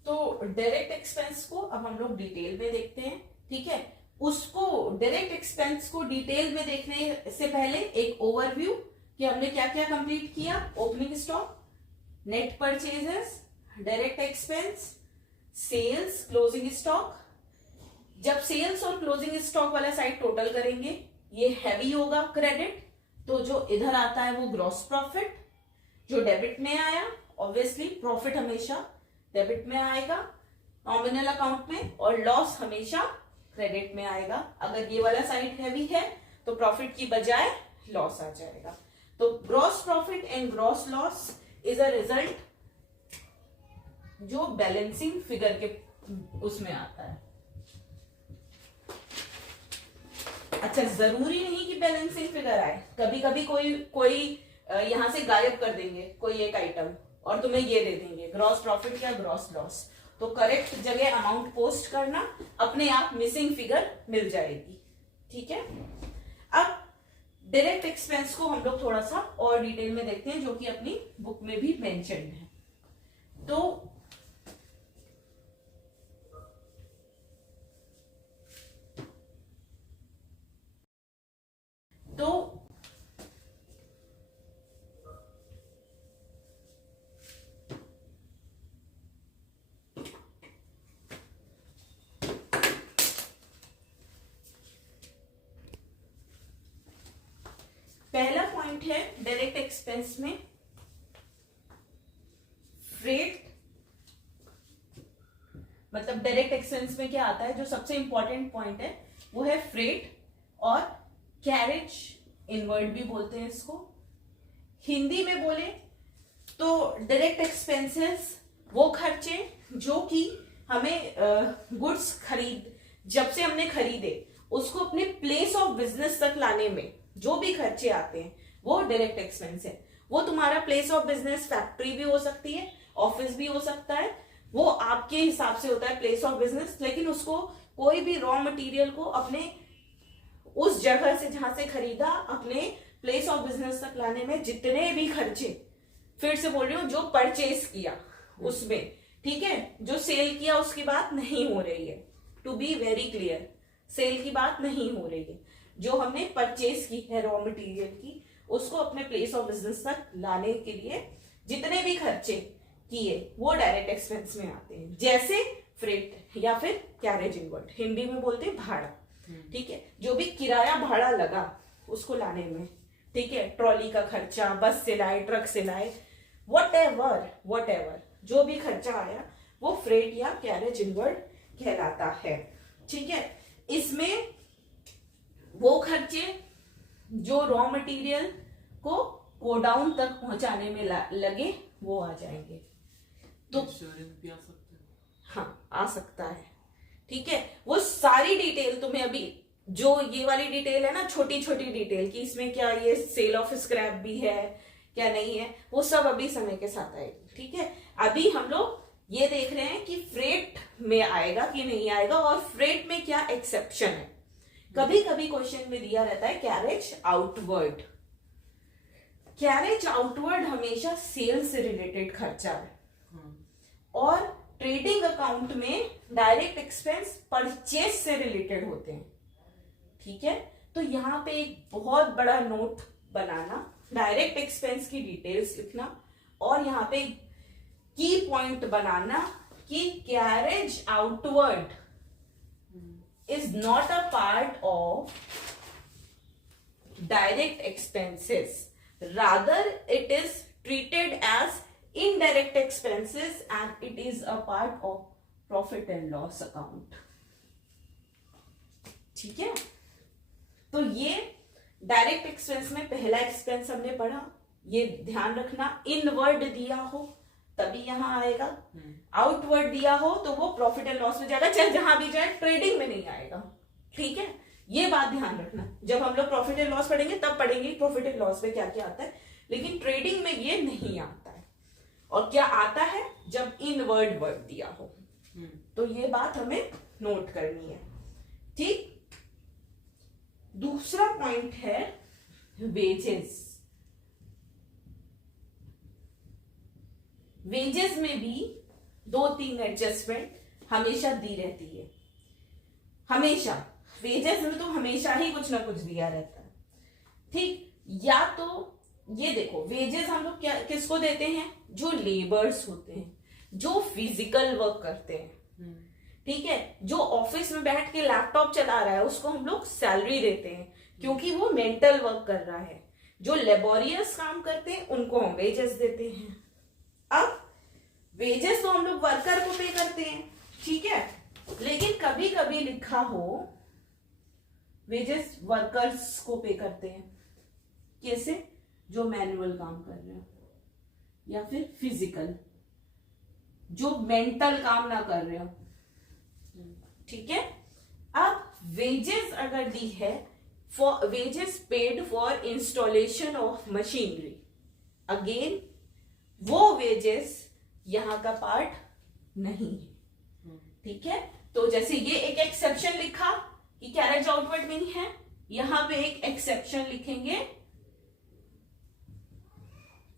तो डायरेक्ट एक्सपेंस को अब हम लोग डिटेल में देखते हैं। ठीक है, उसको डायरेक्ट एक्सपेंस को डिटेल में देखने से पहले एक ओवरव्यू कि हमने क्या क्या कंप्लीट किया। Opening stock, net purchases, direct expense, sales, closing stock. जब सेल्स और क्लोजिंग स्टॉक वाला साइड टोटल करेंगे ये हैवी होगा क्रेडिट, तो जो इधर आता है वो ग्रॉस प्रॉफिट। जो डेबिट में आया, ऑब्वियसली प्रॉफिट हमेशा डेबिट में आएगा नॉमिनल अकाउंट में, और लॉस हमेशा क्रेडिट में आएगा। अगर ये वाला साइड हैवी है तो प्रॉफिट की बजाय लॉस आ जाएगा। तो gross profit and gross loss is a result जो बैलेंसिंग फिगर के उसमें आता है। अच्छा, जरूरी नहीं कि बैलेंसिंग फिगर आए, कभी कभी कोई यहां से गायब कर देंगे कोई एक आइटम और तुम्हें ये दे देंगे ग्रॉस प्रॉफिट या ग्रॉस लॉस, तो करेक्ट जगह अमाउंट पोस्ट करना, अपने आप मिसिंग फिगर मिल जाएगी। ठीक है, अब डायरेक्ट एक्सपेंस को हम लोग थोड़ा सा और डिटेल में देखते हैं जो कि अपनी बुक में भी मेंशन्ड है। तो पहला पॉइंट है डायरेक्ट एक्सपेंस में फ्रेट, मतलब डायरेक्ट एक्सपेंस में क्या आता है, जो सबसे इंपॉर्टेंट पॉइंट है वो है फ्रेट और कैरेज इनवर्ड भी बोलते हैं इसको। हिंदी में बोले तो डायरेक्ट एक्सपेंसेस वो खर्चे जो कि हमें गुड्स जब से हमने खरीदे उसको अपने प्लेस ऑफ बिजनेस तक लाने में जो भी खर्चे आते हैं वो डायरेक्ट एक्सपेंस है। वो तुम्हारा प्लेस ऑफ बिजनेस फैक्ट्री भी हो सकती है, ऑफिस भी हो सकता है, वो आपके हिसाब से होता है प्लेस ऑफ बिजनेस, लेकिन उसको कोई भी रॉ मटेरियल को अपने उस जगह से जहां से खरीदा अपने प्लेस ऑफ बिजनेस तक लाने में जितने भी खर्चे, फिर से बोल रही हूं, जो परचेज किया उसमें, ठीक है, जो सेल किया उसकी बात नहीं हो रही है। To be very clear, sale की बात नहीं हो रही है। जो हमने परचेज की है रॉ मटेरियल की, उसको अपने प्लेस ऑफ बिजनेस तक लाने के लिए जितने भी खर्चे किए वो डायरेक्ट एक्सपेंस में आते हैं, जैसे फ्रेट या फिर कैरेज इनवर्ड, हिंदी में बोलते हैं भाड़ा, ठीक है। जो भी किराया भाड़ा लगा उसको लाने में, ठीक है, ट्रॉली का खर्चा, बस से लाए, ट्रक से लाए, वट एवर जो भी खर्चा आया वो फ्रेट या कैरेज इनवर्ड कहलाता है, ठीक है। इसमें वो खर्चे जो रॉ मटेरियल को गोडाउन तक पहुंचाने में लगे वो आ जाएंगे। तो इंश्योरेंस भी आ सकता है, हाँ आ सकता है, ठीक है। वो सारी डिटेल तुम्हें अभी, जो ये वाली डिटेल है ना, छोटी छोटी डिटेल कि इसमें क्या ये सेल ऑफ स्क्रैप भी है क्या नहीं है, वो सब अभी समय के साथ आएगी, ठीक है। अभी हम लोग ये देख रहे हैं कि फ्रेट में आएगा कि नहीं आएगा, और फ्रेट में क्या एक्सेप्शन है। कभी कभी क्वेश्चन में दिया रहता है कैरेज आउटवर्ड। कैरेज आउटवर्ड हमेशा सेल से रिलेटेड खर्चा है, और ट्रेडिंग अकाउंट में डायरेक्ट एक्सपेंस परचेज से रिलेटेड होते हैं, ठीक है। तो यहां पे एक बहुत बड़ा नोट बनाना, डायरेक्ट एक्सपेंस की डिटेल्स लिखना, और यहां पे की पॉइंट बनाना कि carriage outward is not a part of direct expenses, rather it is treated as indirect expenses and it is a part of profit and loss account, ठीक है। तो ये डायरेक्ट एक्सपेंस में पहला एक्सपेंस हमने पढ़ा, ये ध्यान रखना, इनवर्ड दिया हो तभी यहां आएगा, आउटवर्ड दिया हो तो वो प्रॉफिट एंड लॉस में जाएगा, चाहे जहां भी जाए, ट्रेडिंग में नहीं आएगा, ठीक है। ये बात ध्यान रखना, जब हम लोग प्रॉफिट एंड लॉस पढ़ेंगे तब पढ़ेंगे प्रॉफिट एंड लॉस में क्या क्या आता है, लेकिन ट्रेडिंग में ये नहीं आता है। और क्या आता है, जब इनवर्ड वर्ड दिया हो, तो ये बात हमें नोट करनी है, ठीक। दूसरा पॉइंट है वेजेस। वेजेस में भी 2-3 एडजस्टमेंट हमेशा दी रहती है, हमेशा वेजेस में तो हमेशा ही कुछ ना कुछ दिया रहता है, ठीक। या तो ये देखो, वेजेस हम लोग क्या किसको देते हैं, जो लेबर्स होते हैं, जो फिजिकल वर्क करते हैं, ठीक है। जो ऑफिस में बैठ के लैपटॉप चला रहा है उसको हम लोग सैलरी देते हैं क्योंकि वो मेंटल वर्क कर रहा है। जो लेबोरियस काम करते हैं उनको हम वेजेस देते हैं। अब वेजेस तो हम लोग वर्कर को पे करते हैं, ठीक है, लेकिन कभी कभी लिखा हो वेजेस वर्कर्स को पे करते हैं, कैसे, जो मैनुअल काम कर रहे हो या फिर फिजिकल, जो मेंटल काम ना कर रहे हो, ठीक है। अब वेजेस अगर दी है, for wages paid for installation of machinery, again वो वेजेस यहां का पार्ट नहीं है, ठीक है। तो जैसे ये एक एक्सेप्शन लिखा कि कैरेज आउटवर्ड नहीं है, यहां पे एक एक्सेप्शन लिखेंगे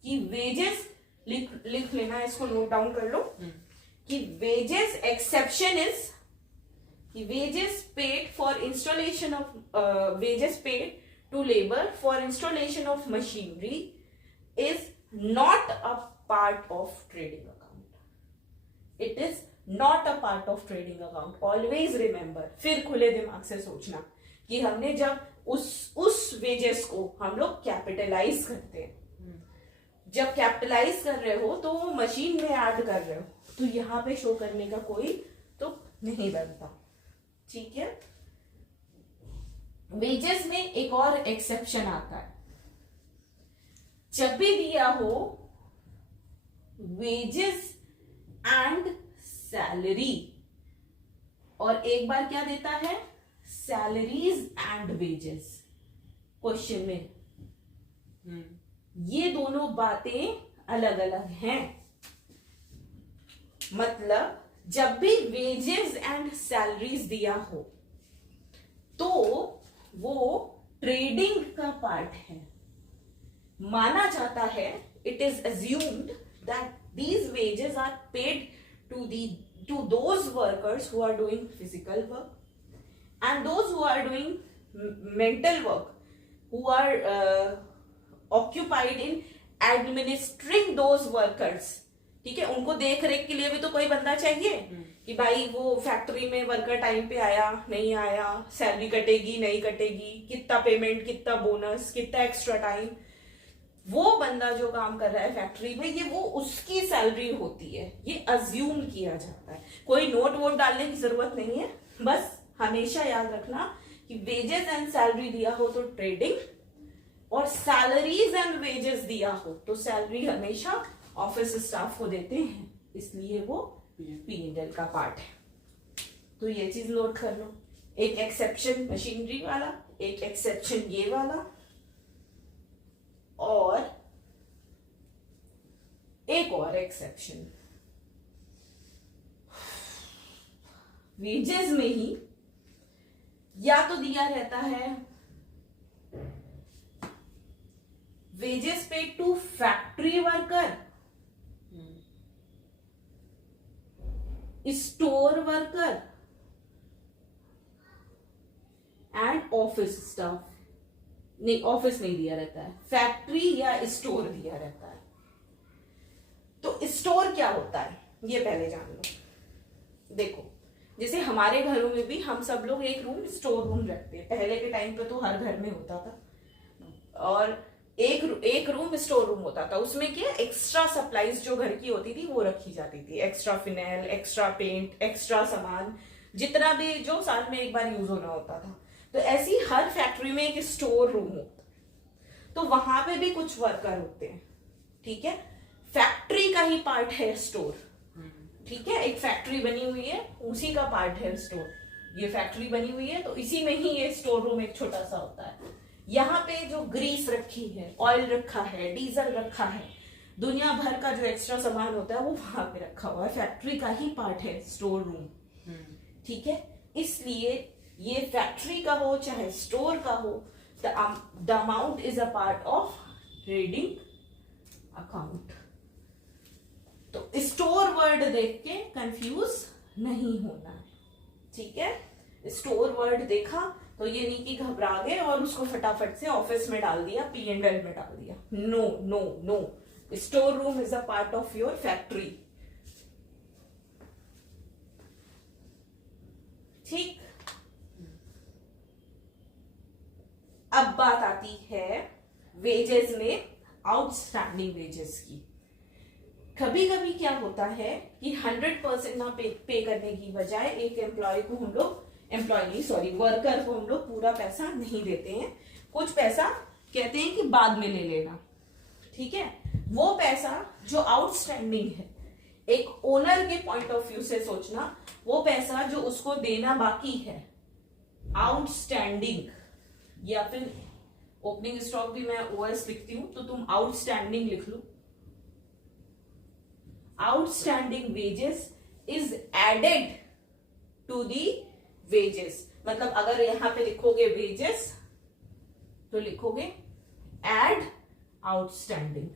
कि वेजेस, लिख लेना, इसको नोट डाउन कर लो कि वेजेस एक्सेप्शन इज कि wages paid for installation of wages paid to labour for installation of machinery is not a part of trading account, it is not a part of trading account. Always remember, फिर खुले दिमाग से सोचना कि हमने जब उस वेजेस को हम लोग कैपिटलाइज करते हैं, जब कैपिटलाइज कर रहे हो तो वो मशीन में ऐड कर रहे हो, तो यहां पे शो करने का कोई तो नहीं बनता, ठीक है। वेजेस में एक और एक्सेप्शन आता है, जब भी दिया हो वेजेस एंड सैलरी, और एक बार क्या देता है, सैलरीज एंड वेजेस, क्वेश्चन में ये दोनों बातें अलग अलग हैं। मतलब जब भी वेजेस एंड सैलरीज दिया हो तो वो ट्रेडिंग का पार्ट है, माना जाता है, it is assumed that These wages are paid to those workers who are doing physical work, and those who are doing mental work, who are occupied in administering those workers. ठीक है, उनको देख रेख के लिए भी तो कोई बंदा चाहिए कि भाई वो फैक्ट्री में वर्कर टाइम पे आया नहीं आया, सैलरी कटेगी नहीं कटेगी, कितना पेमेंट, कितना बोनस, कितना एक्स्ट्रा टाइम, वो बंदा जो काम कर रहा है फैक्ट्री में, ये वो उसकी सैलरी होती है, ये अज्यूम किया जाता है। कोई नोट वोट डालने की जरूरत नहीं है, बस हमेशा याद रखना कि वेजेस एंड सैलरी दिया हो तो ट्रेडिंग, और सैलरीज एंड वेजेस दिया हो तो सैलरी हमेशा ऑफिस स्टाफ को देते हैं, इसलिए वो P&L का पार्ट है। तो ये चीज नोट कर लो। एक एक्सेप्शन मशीनरी वाला, एक एक्सेप्शन ये वाला, और एक और एक्सेप्शन वेजेस में ही या तो दिया रहता है wages pay to factory worker, store worker and office staff. नहीं, ऑफिस नहीं दिया रहता है, फैक्ट्री या स्टोर दिया रहता है। तो स्टोर क्या होता है ये पहले जान लो। देखो, जैसे हमारे घरों में भी हम सब लोग एक रूम स्टोर रूम रखते हैं, पहले के टाइम पे तो हर घर में होता था, और एक रूम स्टोर रूम होता था। उसमें क्या एक्स्ट्रा सप्लाईज जो घर की होती थी वो रखी जाती थी, extra phenyl, extra paint, extra सामान, जितना भी जो साल में एक बार यूज होना होता था। तो ऐसी हर फैक्ट्री में एक स्टोर रूम होता है, तो वहां पे भी कुछ वर्कर होते हैं। ठीक है, फैक्ट्री का ही पार्ट है स्टोर। ठीक है, एक फैक्ट्री बनी हुई है, उसी का पार्ट है स्टोर। ये फैक्ट्री बनी हुई है तो इसी में ही ये स्टोर रूम एक छोटा सा होता है। यहाँ पे जो ग्रीस रखी है, ऑयल रखा है, डीजल रखा है, दुनिया भर का जो एक्स्ट्रा सामान होता है वो वहां पे रखा हुआ है, फैक्ट्री का ही पार्ट है स्टोर रूम। ठीक है, इसलिए ये फैक्ट्री का हो चाहे स्टोर का हो, the amount is a part of trading account. तो स्टोर वर्ड देख के कंफ्यूज नहीं होना है। ठीक है, स्टोर वर्ड देखा तो ये नहीं कि घबरा गए और उसको फटाफट से ऑफिस में डाल दिया, P&L में डाल दिया। No no no, store room is a part of your factory. ठीक, अब बात आती है वेजेस में आउटस्टैंडिंग वेजेस की। कभी कभी क्या होता है कि 100% ना पे करने की बजाय एक वर्कर को हम लोग पूरा पैसा नहीं देते हैं, कुछ पैसा कहते हैं कि बाद में ले लेना। ठीक है, वो पैसा जो आउटस्टैंडिंग है, एक ओनर के पॉइंट ऑफ व्यू से सोचना, वो पैसा जो उसको देना बाकी है, आउटस्टैंडिंग, या फिर ओपनिंग स्टॉक भी मैं OS लिखती हूं तो तुम आउटस्टैंडिंग लिख लो। Outstanding wages is added to the wages. मतलब अगर यहां पे लिखोगे वेजेस तो लिखोगे एड आउटस्टैंडिंग।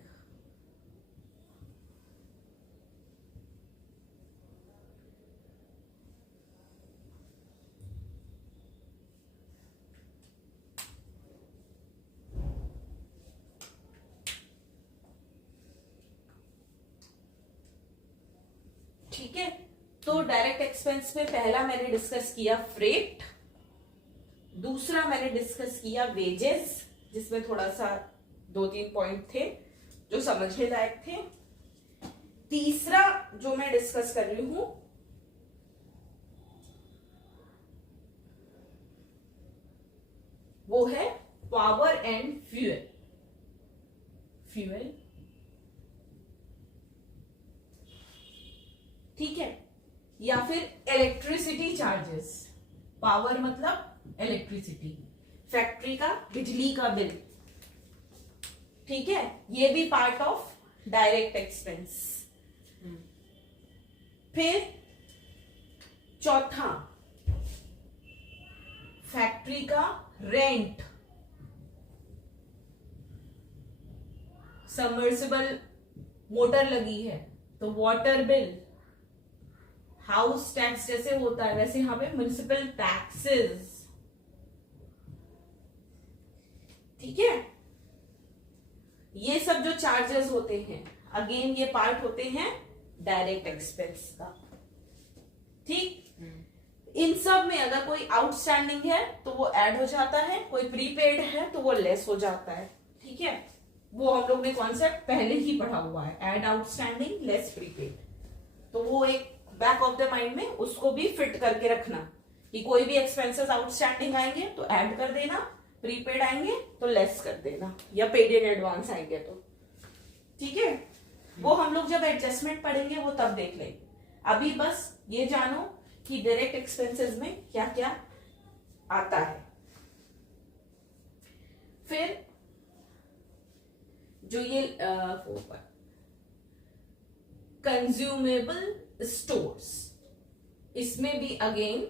ठीक है, तो डायरेक्ट एक्सपेंस में पहला मैंने डिस्कस किया फ्रेट, दूसरा मैंने डिस्कस किया वेजेस, जिसमें थोड़ा सा 2-3 पॉइंट थे जो समझने लायक थे। तीसरा जो मैं डिस्कस कर रही हूं वो है पावर एंड फ्यूल। ठीक है, या फिर इलेक्ट्रिसिटी चार्जेस। पावर मतलब इलेक्ट्रिसिटी, फैक्ट्री का बिजली का बिल। ठीक है, ये भी पार्ट ऑफ डायरेक्ट एक्सपेंस। फिर चौथा, फैक्ट्री का रेंट। सबमर्सिबल मोटर लगी है तो वाटर बिल, हाउस टैक्स जैसे होता है वैसे यहाँ पे म्युनिसिपल टैक्सेस, ठीक है। ये सब जो चार्जेस होते हैं अगेन ये पार्ट होते हैं डायरेक्ट एक्सपेंस का, ठीक। इन सब में अगर कोई आउटस्टैंडिंग है तो वो ऐड हो जाता है, कोई प्रीपेड है तो वो लेस हो जाता है, ठीक है। वो हम लोग ने कॉन्सेप्ट पहले ही पढ़ा हुआ है, ऐड आउटस्टैंडिंग लेस प्रीपेड। तो वो एक बैक ऑफ द माइंड में उसको भी फिट करके रखना कि कोई भी एक्सपेंसेस आउटस्टैंडिंग आएंगे तो ऐड कर देना, प्रीपेड आएंगे तो लेस कर देना, या पेड इन एडवांस आएंगे तो, ठीक है। वो हम लोग जब एडजस्टमेंट पढ़ेंगे वो तब देख लेंगे। अभी बस ये जानो कि डायरेक्ट एक्सपेंसेस में क्या क्या आता है। फिर जो ये कंज्यूमेबल स्टोर्स, इसमें भी अगेन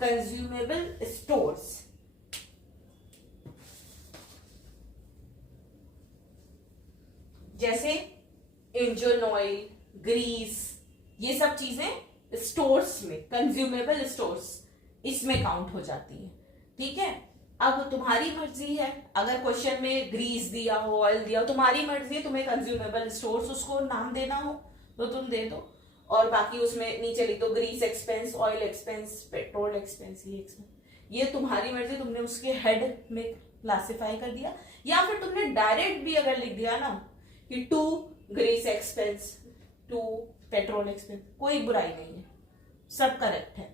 कंज्यूमेबल स्टोर्स जैसे इंजन ऑयल, ग्रीस, ये सब चीजें स्टोर्स में, कंज्यूमेबल स्टोर्स इसमें काउंट हो जाती है, ठीक है। अब तुम्हारी मर्जी है, अगर क्वेश्चन में ग्रीस दिया हो, ऑयल दिया हो, तुम्हारी मर्जी है, तुम्हें कंज्यूमेबल स्टोर्स उसको नाम देना हो तो तुम दे दो, और बाकी उसमें नीचे लिख दो grease expense, oil expense, petrol expense, ये एक्सपेंस, ये तुम्हारी मर्जी, तुमने उसके हेड में क्लासिफाई कर दिया। या फिर तुमने डायरेक्ट भी अगर लिख दिया ना कि to grease expense, to petrol expense, कोई बुराई नहीं है, सब करेक्ट है,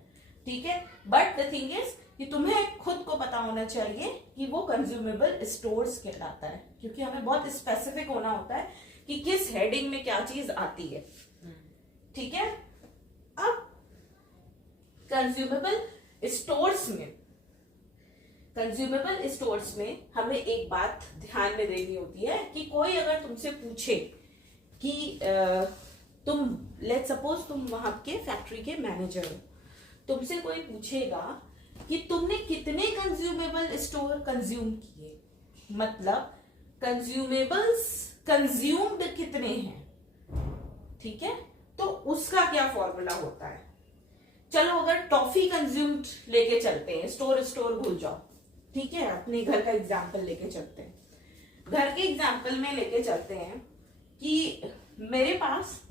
ठीक है। बट द थिंग इज कि तुम्हें खुद को पता होना चाहिए कि वो कंज्यूमेबल स्टोर्स कहलाता है, क्योंकि हमें बहुत स्पेसिफिक होना होता है कि किस हेडिंग में क्या चीज आती है, ठीक है। अब कंज्यूमेबल स्टोर्स में हमें एक बात ध्यान में देनी होती है कि कोई अगर तुमसे पूछे कि तुम लेट्स सपोज तुम वहां के फैक्ट्री के मैनेजर हो, तुमसे कोई पूछेगा कि तुमने कितने कंज्यूमेबल स्टोर कंज्यूम किए, मतलब कंज्यूमेबल्स कंज्यूम्ड कितने हैं, ठीक है। तो उसका क्या फॉर्मूला होता है। चलो अगर टॉफी कंज्यूम्ड लेके चलते हैं, स्टोर भूल जाओ, ठीक है, अपने घर का एग्जाम्पल लेके चलते हैं। घर के एग्जाम्पल में लेके चलते हैं कि मेरे पास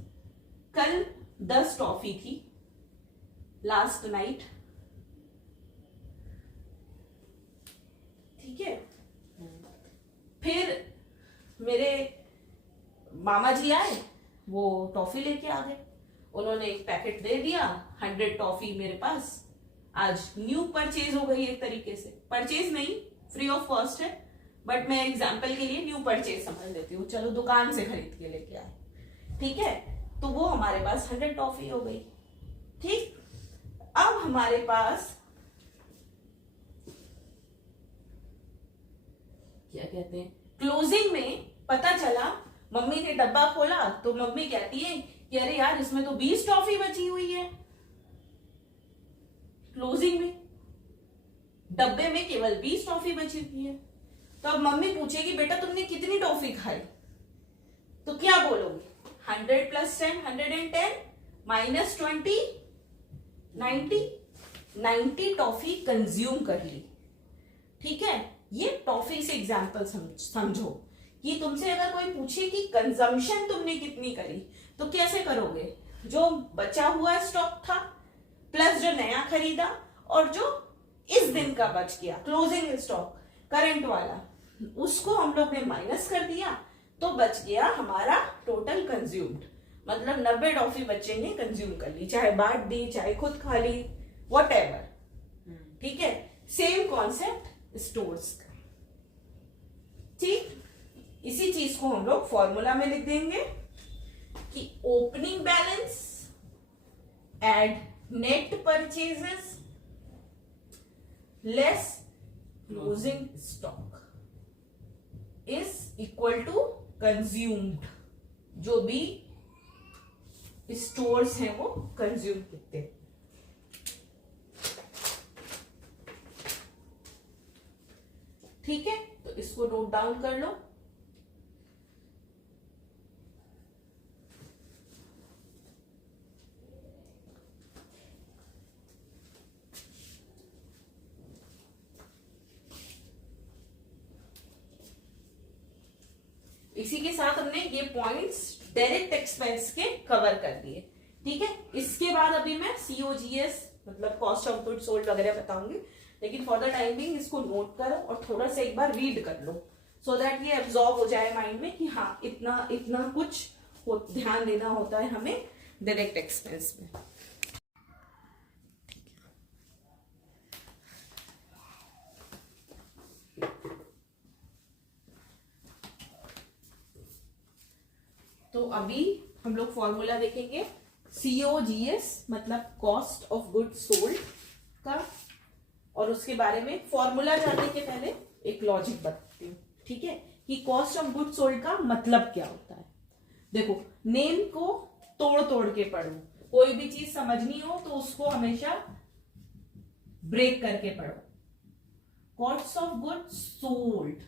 कल 10 टॉफी थी लास्ट नाइट, ठीक है। फिर मेरे मामा जी आए, वो टॉफी लेके आ गए, उन्होंने एक पैकेट दे दिया, 100 टॉफी मेरे पास आज न्यू परचेज हो गई, एक तरीके से परचेज नहीं, फ्री ऑफ कॉस्ट है, बट मैं एग्जाम्पल के लिए न्यू परचेज समझ लेती हूँ, चलो दुकान से खरीद के लेके आए, ठीक है। तो वो हमारे पास 100 टॉफी हो गई, ठीक। अब हमारे पास क्या कहते हैं, क्लोजिंग में पता चला, मम्मी ने डब्बा खोला तो मम्मी कहती है कि अरे यार इसमें तो 20 टॉफी बची हुई है, क्लोजिंग में डब्बे में केवल 20 टॉफी बची हुई है। तो अब मम्मी पूछेगी बेटा तुमने कितनी टॉफी खाई, तो क्या बोलोगे, 100 + 10 110 -20 90 टॉफी कंज्यूम कर ली, ठीक है। ये टॉफी से एग्जाम्पल समझो कि तुमसे अगर कोई पूछे कि कंजम्पशन तुमने कितनी करी, तो कैसे करोगे, जो बचा हुआ स्टॉक था प्लस जो नया खरीदा और जो इस दिन का बच गया क्लोजिंग स्टॉक करंट वाला, उसको हम लोग ने माइनस कर दिया, तो बच गया हमारा टोटल कंज्यूम्ड, मतलब 90 टॉफी बच्चे ने कंज्यूम कर ली, चाहे बांट दी, चाहे खुद खा ली, व्हाटएवर, ठीक है। सेम कॉन्सेप्ट स्टोर्स का, ठीक। इसी चीज को हम लोग फॉर्मूला में लिख देंगे कि opening balance add net purchases less closing stock is equal to consumed, जो भी स्टोर्स हैं वो कंज्यूम करते हैं, ठीक है। तो इसको नोट डाउन कर लो। इसी के साथ हमने ये पॉइंट्स डायरेक्ट एक्सपेंस के कवर कर दिए। ठीक है, इसके बाद अभी मैं COGS मतलब कॉस्ट ऑफ गुड सोल्ड वगैरह बताऊंगी, लेकिन फॉर द टाइम बिंग इसको नोट करो और थोड़ा सा एक बार रीड कर लो, सो दैट ये एब्जॉर्ब हो जाए माइंड में कि हाँ इतना इतना कुछ ध्यान देना होता है हमें डायरेक्ट एक्सपेंस में। तो अभी हम लोग फॉर्मूला देखेंगे COGS मतलब कॉस्ट ऑफ गुड्स सोल्ड का, और उसके बारे में फॉर्मूला जानने के पहले एक लॉजिक बताती हूँ। ठीक है, कि कॉस्ट ऑफ गुड्स सोल्ड का मतलब क्या होता है। देखो, नेम को तोड़ तोड़ के पढ़ो, कोई भी चीज समझनी हो तो उसको हमेशा ब्रेक करके पढ़ो। कॉस्ट ऑफ गुड्स सोल्ड,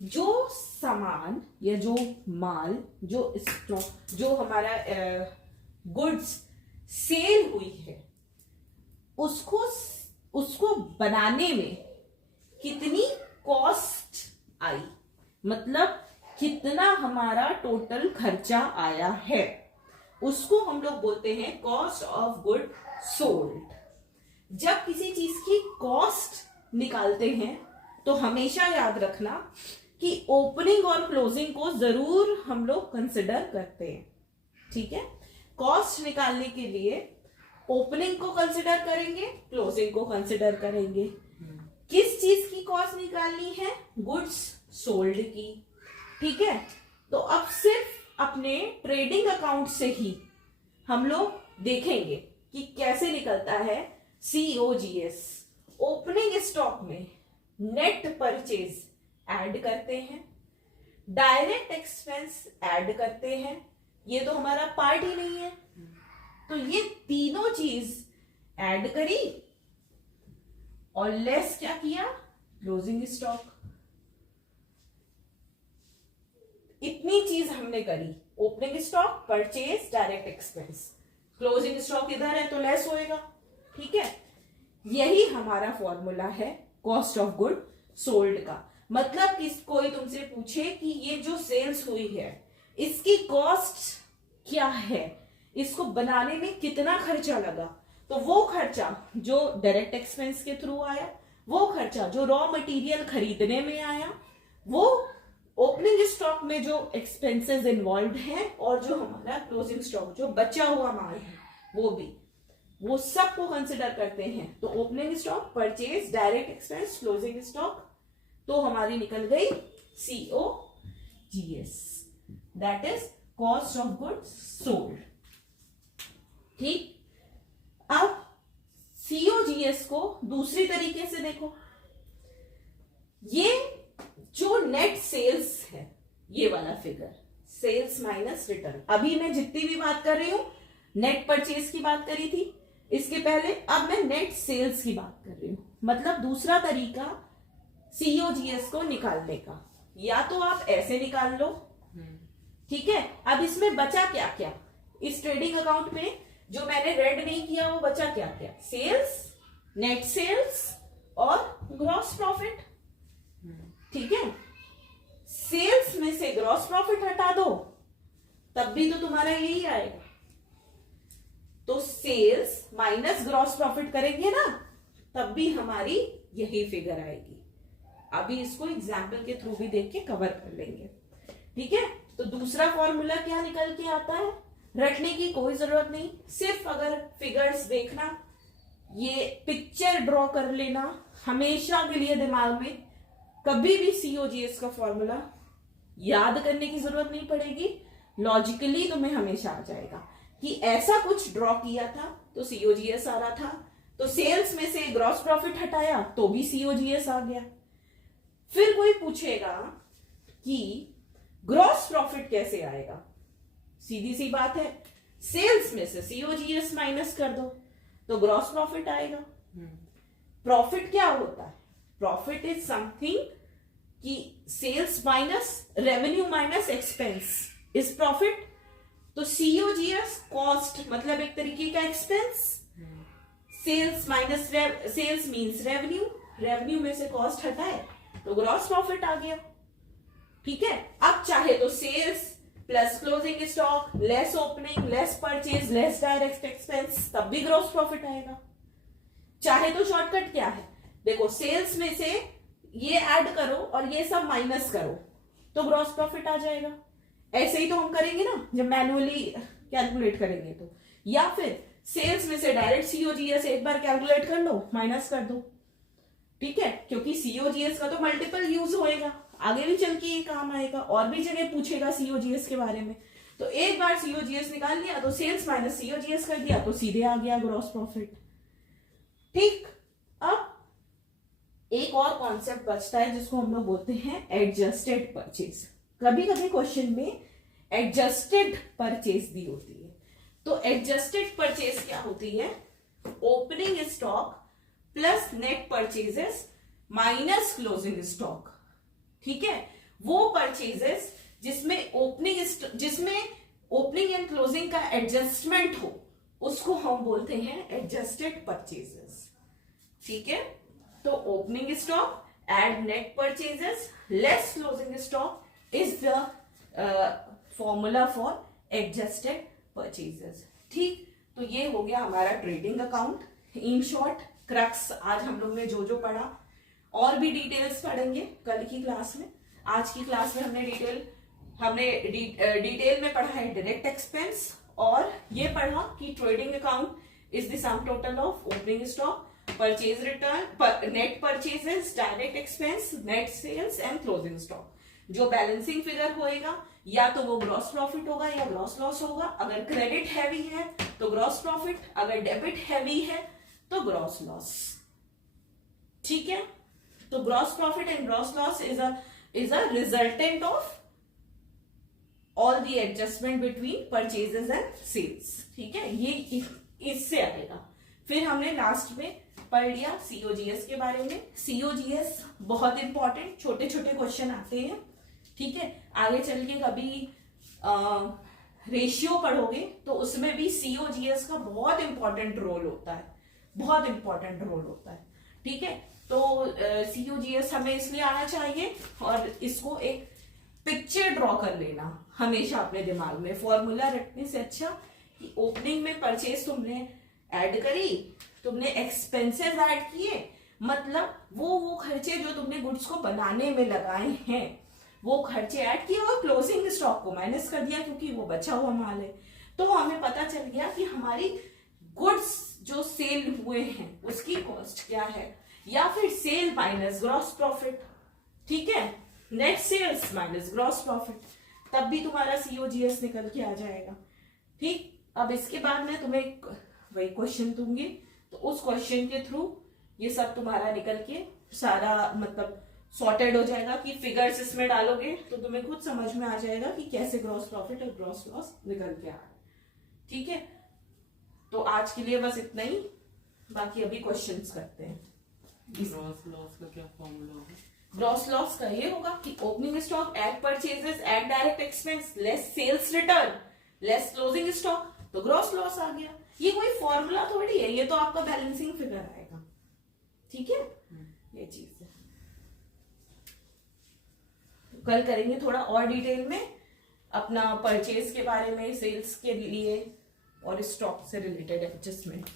जो सामान या जो माल, जो स्टॉक, जो हमारा गुड्स सेल हुई है, उसको बनाने में कितनी कॉस्ट आई, मतलब कितना हमारा टोटल खर्चा आया है, उसको हम लोग बोलते हैं कॉस्ट ऑफ गुड सोल्ड। जब किसी चीज की कॉस्ट निकालते हैं तो हमेशा याद रखना कि ओपनिंग और क्लोजिंग को जरूर हम लोग कंसिडर करते हैं। ठीक है, कॉस्ट निकालने के लिए ओपनिंग को कंसिडर करेंगे, क्लोजिंग को कंसिडर करेंगे। किस चीज की कॉस्ट निकालनी है? गुड्स सोल्ड की। ठीक है, तो अब सिर्फ अपने ट्रेडिंग अकाउंट से ही हम लोग देखेंगे कि कैसे निकलता है COGS। ओपनिंग स्टॉक में नेट परचेज ऐड करते हैं, डायरेक्ट एक्सपेंस ऐड करते हैं, ये तो हमारा पार्ट ही नहीं है, तो ये तीनों चीज ऐड करी और लेस क्या किया? Closing stock. इतनी चीज हमने करी, opening stock, purchase, direct expense. Closing stock इधर है तो लेस होएगा। ठीक है, यही हमारा फॉर्मूला है कॉस्ट ऑफ गुड सोल्ड का। मतलब कि कोई तुमसे पूछे कि ये जो सेल्स हुई है इसकी कॉस्ट क्या है, इसको बनाने में कितना खर्चा लगा, तो वो खर्चा जो डायरेक्ट एक्सपेंस के थ्रू आया, वो खर्चा जो रॉ मटेरियल खरीदने में आया, वो ओपनिंग स्टॉक में जो एक्सपेंसेस इन्वॉल्व हैं, और जो हमारा क्लोजिंग स्टॉक जो बचा हुआ माल है वो भी, वो सबको कंसिडर करते हैं। तो opening stock, purchase, direct expense, closing stock, तो हमारी निकल गई COGS, that is cost of goods sold. ठीक, अब COGS को दूसरी तरीके से देखो। ये जो नेट सेल्स है, ये वाला फिगर, सेल्स माइनस रिटर्न। अभी मैं जितनी भी बात कर रही हूं, नेट परचेज की बात करी थी इसके पहले, अब मैं नेट सेल्स की बात कर रही हूं। मतलब दूसरा तरीका COGS को निकालने का, या तो आप ऐसे निकाल लो। ठीक है, अब इसमें बचा क्या क्या? इस ट्रेडिंग अकाउंट में जो मैंने रेड नहीं किया वो बचा क्या क्या? सेल्स, नेट सेल्स और ग्रॉस प्रॉफिट। ठीक है, सेल्स में से ग्रॉस प्रॉफिट हटा दो तब भी तो तुम्हारा यही आएगा। तो सेल्स माइनस ग्रॉस प्रॉफिट करेंगे ना, तब भी हमारी यही फिगर आएगी। अभी इसको एग्जाम्पल के थ्रू भी देख के कवर कर लेंगे। ठीक है, तो दूसरा फॉर्मूला क्या निकल के आता है? रटने की कोई जरूरत नहीं, सिर्फ अगर फिगर्स देखना, ये पिक्चर ड्रॉ कर लेना हमेशा के लिए दिमाग में। कभी भी COGS का फॉर्मूला याद करने की जरूरत नहीं पड़ेगी, लॉजिकली तुम्हें हमेशा आ जाएगा कि ऐसा कुछ ड्रॉ किया था तो COGS आ रहा था, तो सेल्स में से ग्रॉस प्रॉफिट हटाया तो भी COGS आ गया। फिर कोई पूछेगा कि ग्रॉस प्रॉफिट कैसे आएगा? सीधी सी बात है, सेल्स में से COGS माइनस कर दो तो ग्रॉस प्रॉफिट आएगा। प्रॉफिट क्या होता है? प्रॉफिट इज समथिंग कि sales minus revenue minus expense is profit. तो COGS कॉस्ट मतलब एक तरीके का expense, sales minus sales means revenue, revenue में से कॉस्ट हटाए तो ग्रॉस प्रॉफिट आ गया। ठीक है, अब चाहे तो sales plus closing stock less opening less purchase less direct expense, तब भी ग्रॉस प्रॉफिट आएगा। चाहे तो शॉर्टकट क्या है, देखो सेल्स में से ये ऐड करो और ये सब माइनस करो तो ग्रॉस प्रॉफिट आ जाएगा। ऐसे ही तो हम करेंगे ना जब मैन्युअली कैलकुलेट करेंगे तो, या फिर सेल्स में से डायरेक्ट सीओजीएस एक बार कैलकुलेट कर लो माइनस कर दो, ठीक है, क्योंकि सीओजीएस का तो मल्टीपल यूज होएगा, आगे भी चल के ये काम आएगा, और भी जगह पूछेगा सीओजीएस के बारे में। तो एक बार सीओजीएस निकाल लिया तो सेल्स माइनस सीओजीएस कर दिया तो सीधे आ गया ग्रॉस प्रॉफिट। ठीक, अब एक और कॉन्सेप्ट बचता है जिसको हम लोग बोलते हैं एडजस्टेड परचेज। कभी कभी क्वेश्चन में एडजस्टेड परचेज दी होती है, तो एडजस्टेड परचेज क्या होती है, opening stock plus net purchases minus closing stock. ठीक है, वो परचेजेस जिसमें ओपनिंग एंड क्लोजिंग का एडजस्टमेंट हो उसको हम बोलते हैं एडजस्टेड परचेजेस। ठीक है, तो opening stock add net purchases less closing stock is the formula for adjusted purchases. ठीक, तो ये हो गया हमारा trading account. In short crux आज हम लोग ने जो जो पढ़ा, और भी डिटेल्स पढ़ेंगे कल की क्लास में। आज की क्लास में हमने डिटेल में पढ़ा है डायरेक्ट एक्सपेंस, और ये पढ़ा कि trading account is the sum total of opening stock, purchase return, net purchases, direct expense, net sales and closing stock. जो बैलेंसिंग फिगर होएगा या तो वो ग्रॉस प्रॉफिट होगा या ग्रॉस लॉस होगा। अगर क्रेडिट हैवी है तो ग्रॉस प्रॉफिट, अगर डेबिट हैवी है तो ग्रॉस लॉस। ठीक है, तो gross profit and gross loss is a resultant of all the adjustment between purchases and sales. ठीक है, ये इससे आएगा। फिर हमने लास्ट में पढ़ लिया सीओजीएस के बारे में। सीओजीएस बहुत इंपॉर्टेंट, छोटे छोटे क्वेश्चन आते हैं। ठीक है, आगे चल के कभी रेशियो पढ़ोगे तो उसमें भी सीओजीएस का बहुत इंपॉर्टेंट रोल होता है, बहुत इंपॉर्टेंट रोल होता है। ठीक है, तो सीओजीएस हमें इसलिए आना चाहिए, और इसको एक पिक्चर ड्रॉ कर लेना हमेशा अपने दिमाग में। फॉर्मूला रखने से अच्छा कि ओपनिंग में परचेज तुमने ऐड करी, तुमने एक्सपेंसेस ऐड किए, मतलब वो खर्चे जो तुमने गुड्स को बनाने में लगाए हैं वो खर्चे ऐड किए, और क्लोजिंग स्टॉक को माइनस कर दिया क्योंकि वो बचा हुआ माल है। तो हमें पता चल गया कि हमारी गुड्स जो सेल हुए हैं उसकी कॉस्ट क्या है, या फिर सेल माइनस ग्रॉस प्रॉफिट। ठीक है, net sales minus gross profit, तब भी तुम्हारा सीओजीएस निकल के आ जाएगा। ठीक, अब इसके बाद मैं तुम्हें वही क्वेश्चन दूंगी, तो उस क्वेश्चन के थ्रू ये सब तुम्हारा निकल के सारा मतलब सॉर्टेड हो जाएगा कि फिगर्स इसमें डालोगे तो तुम्हें खुद समझ में आ जाएगा कि कैसे ग्रॉस प्रॉफिट और ग्रॉस लॉस निकल के आ रहा है। ठीक है, तो आज के लिए बस इतना ही, बाकी अभी क्वेश्चंस करते हैं। ग्रॉस लॉस का क्या फॉर्मूला होगा? ग्रॉस लॉस का ये होगा कि opening stock add purchases add direct expense less sales return less closing stock, तो ग्रॉस लॉस आ गया। ये कोई फॉर्मूला थोड़ी है, ये तो आपका बैलेंसिंग फिगर आएगा। ठीक है, ये चीज है। कल करेंगे थोड़ा और डिटेल में अपना परचेज के बारे में, सेल्स के लिए और स्टॉक से रिलेटेड एडजस्टमेंट।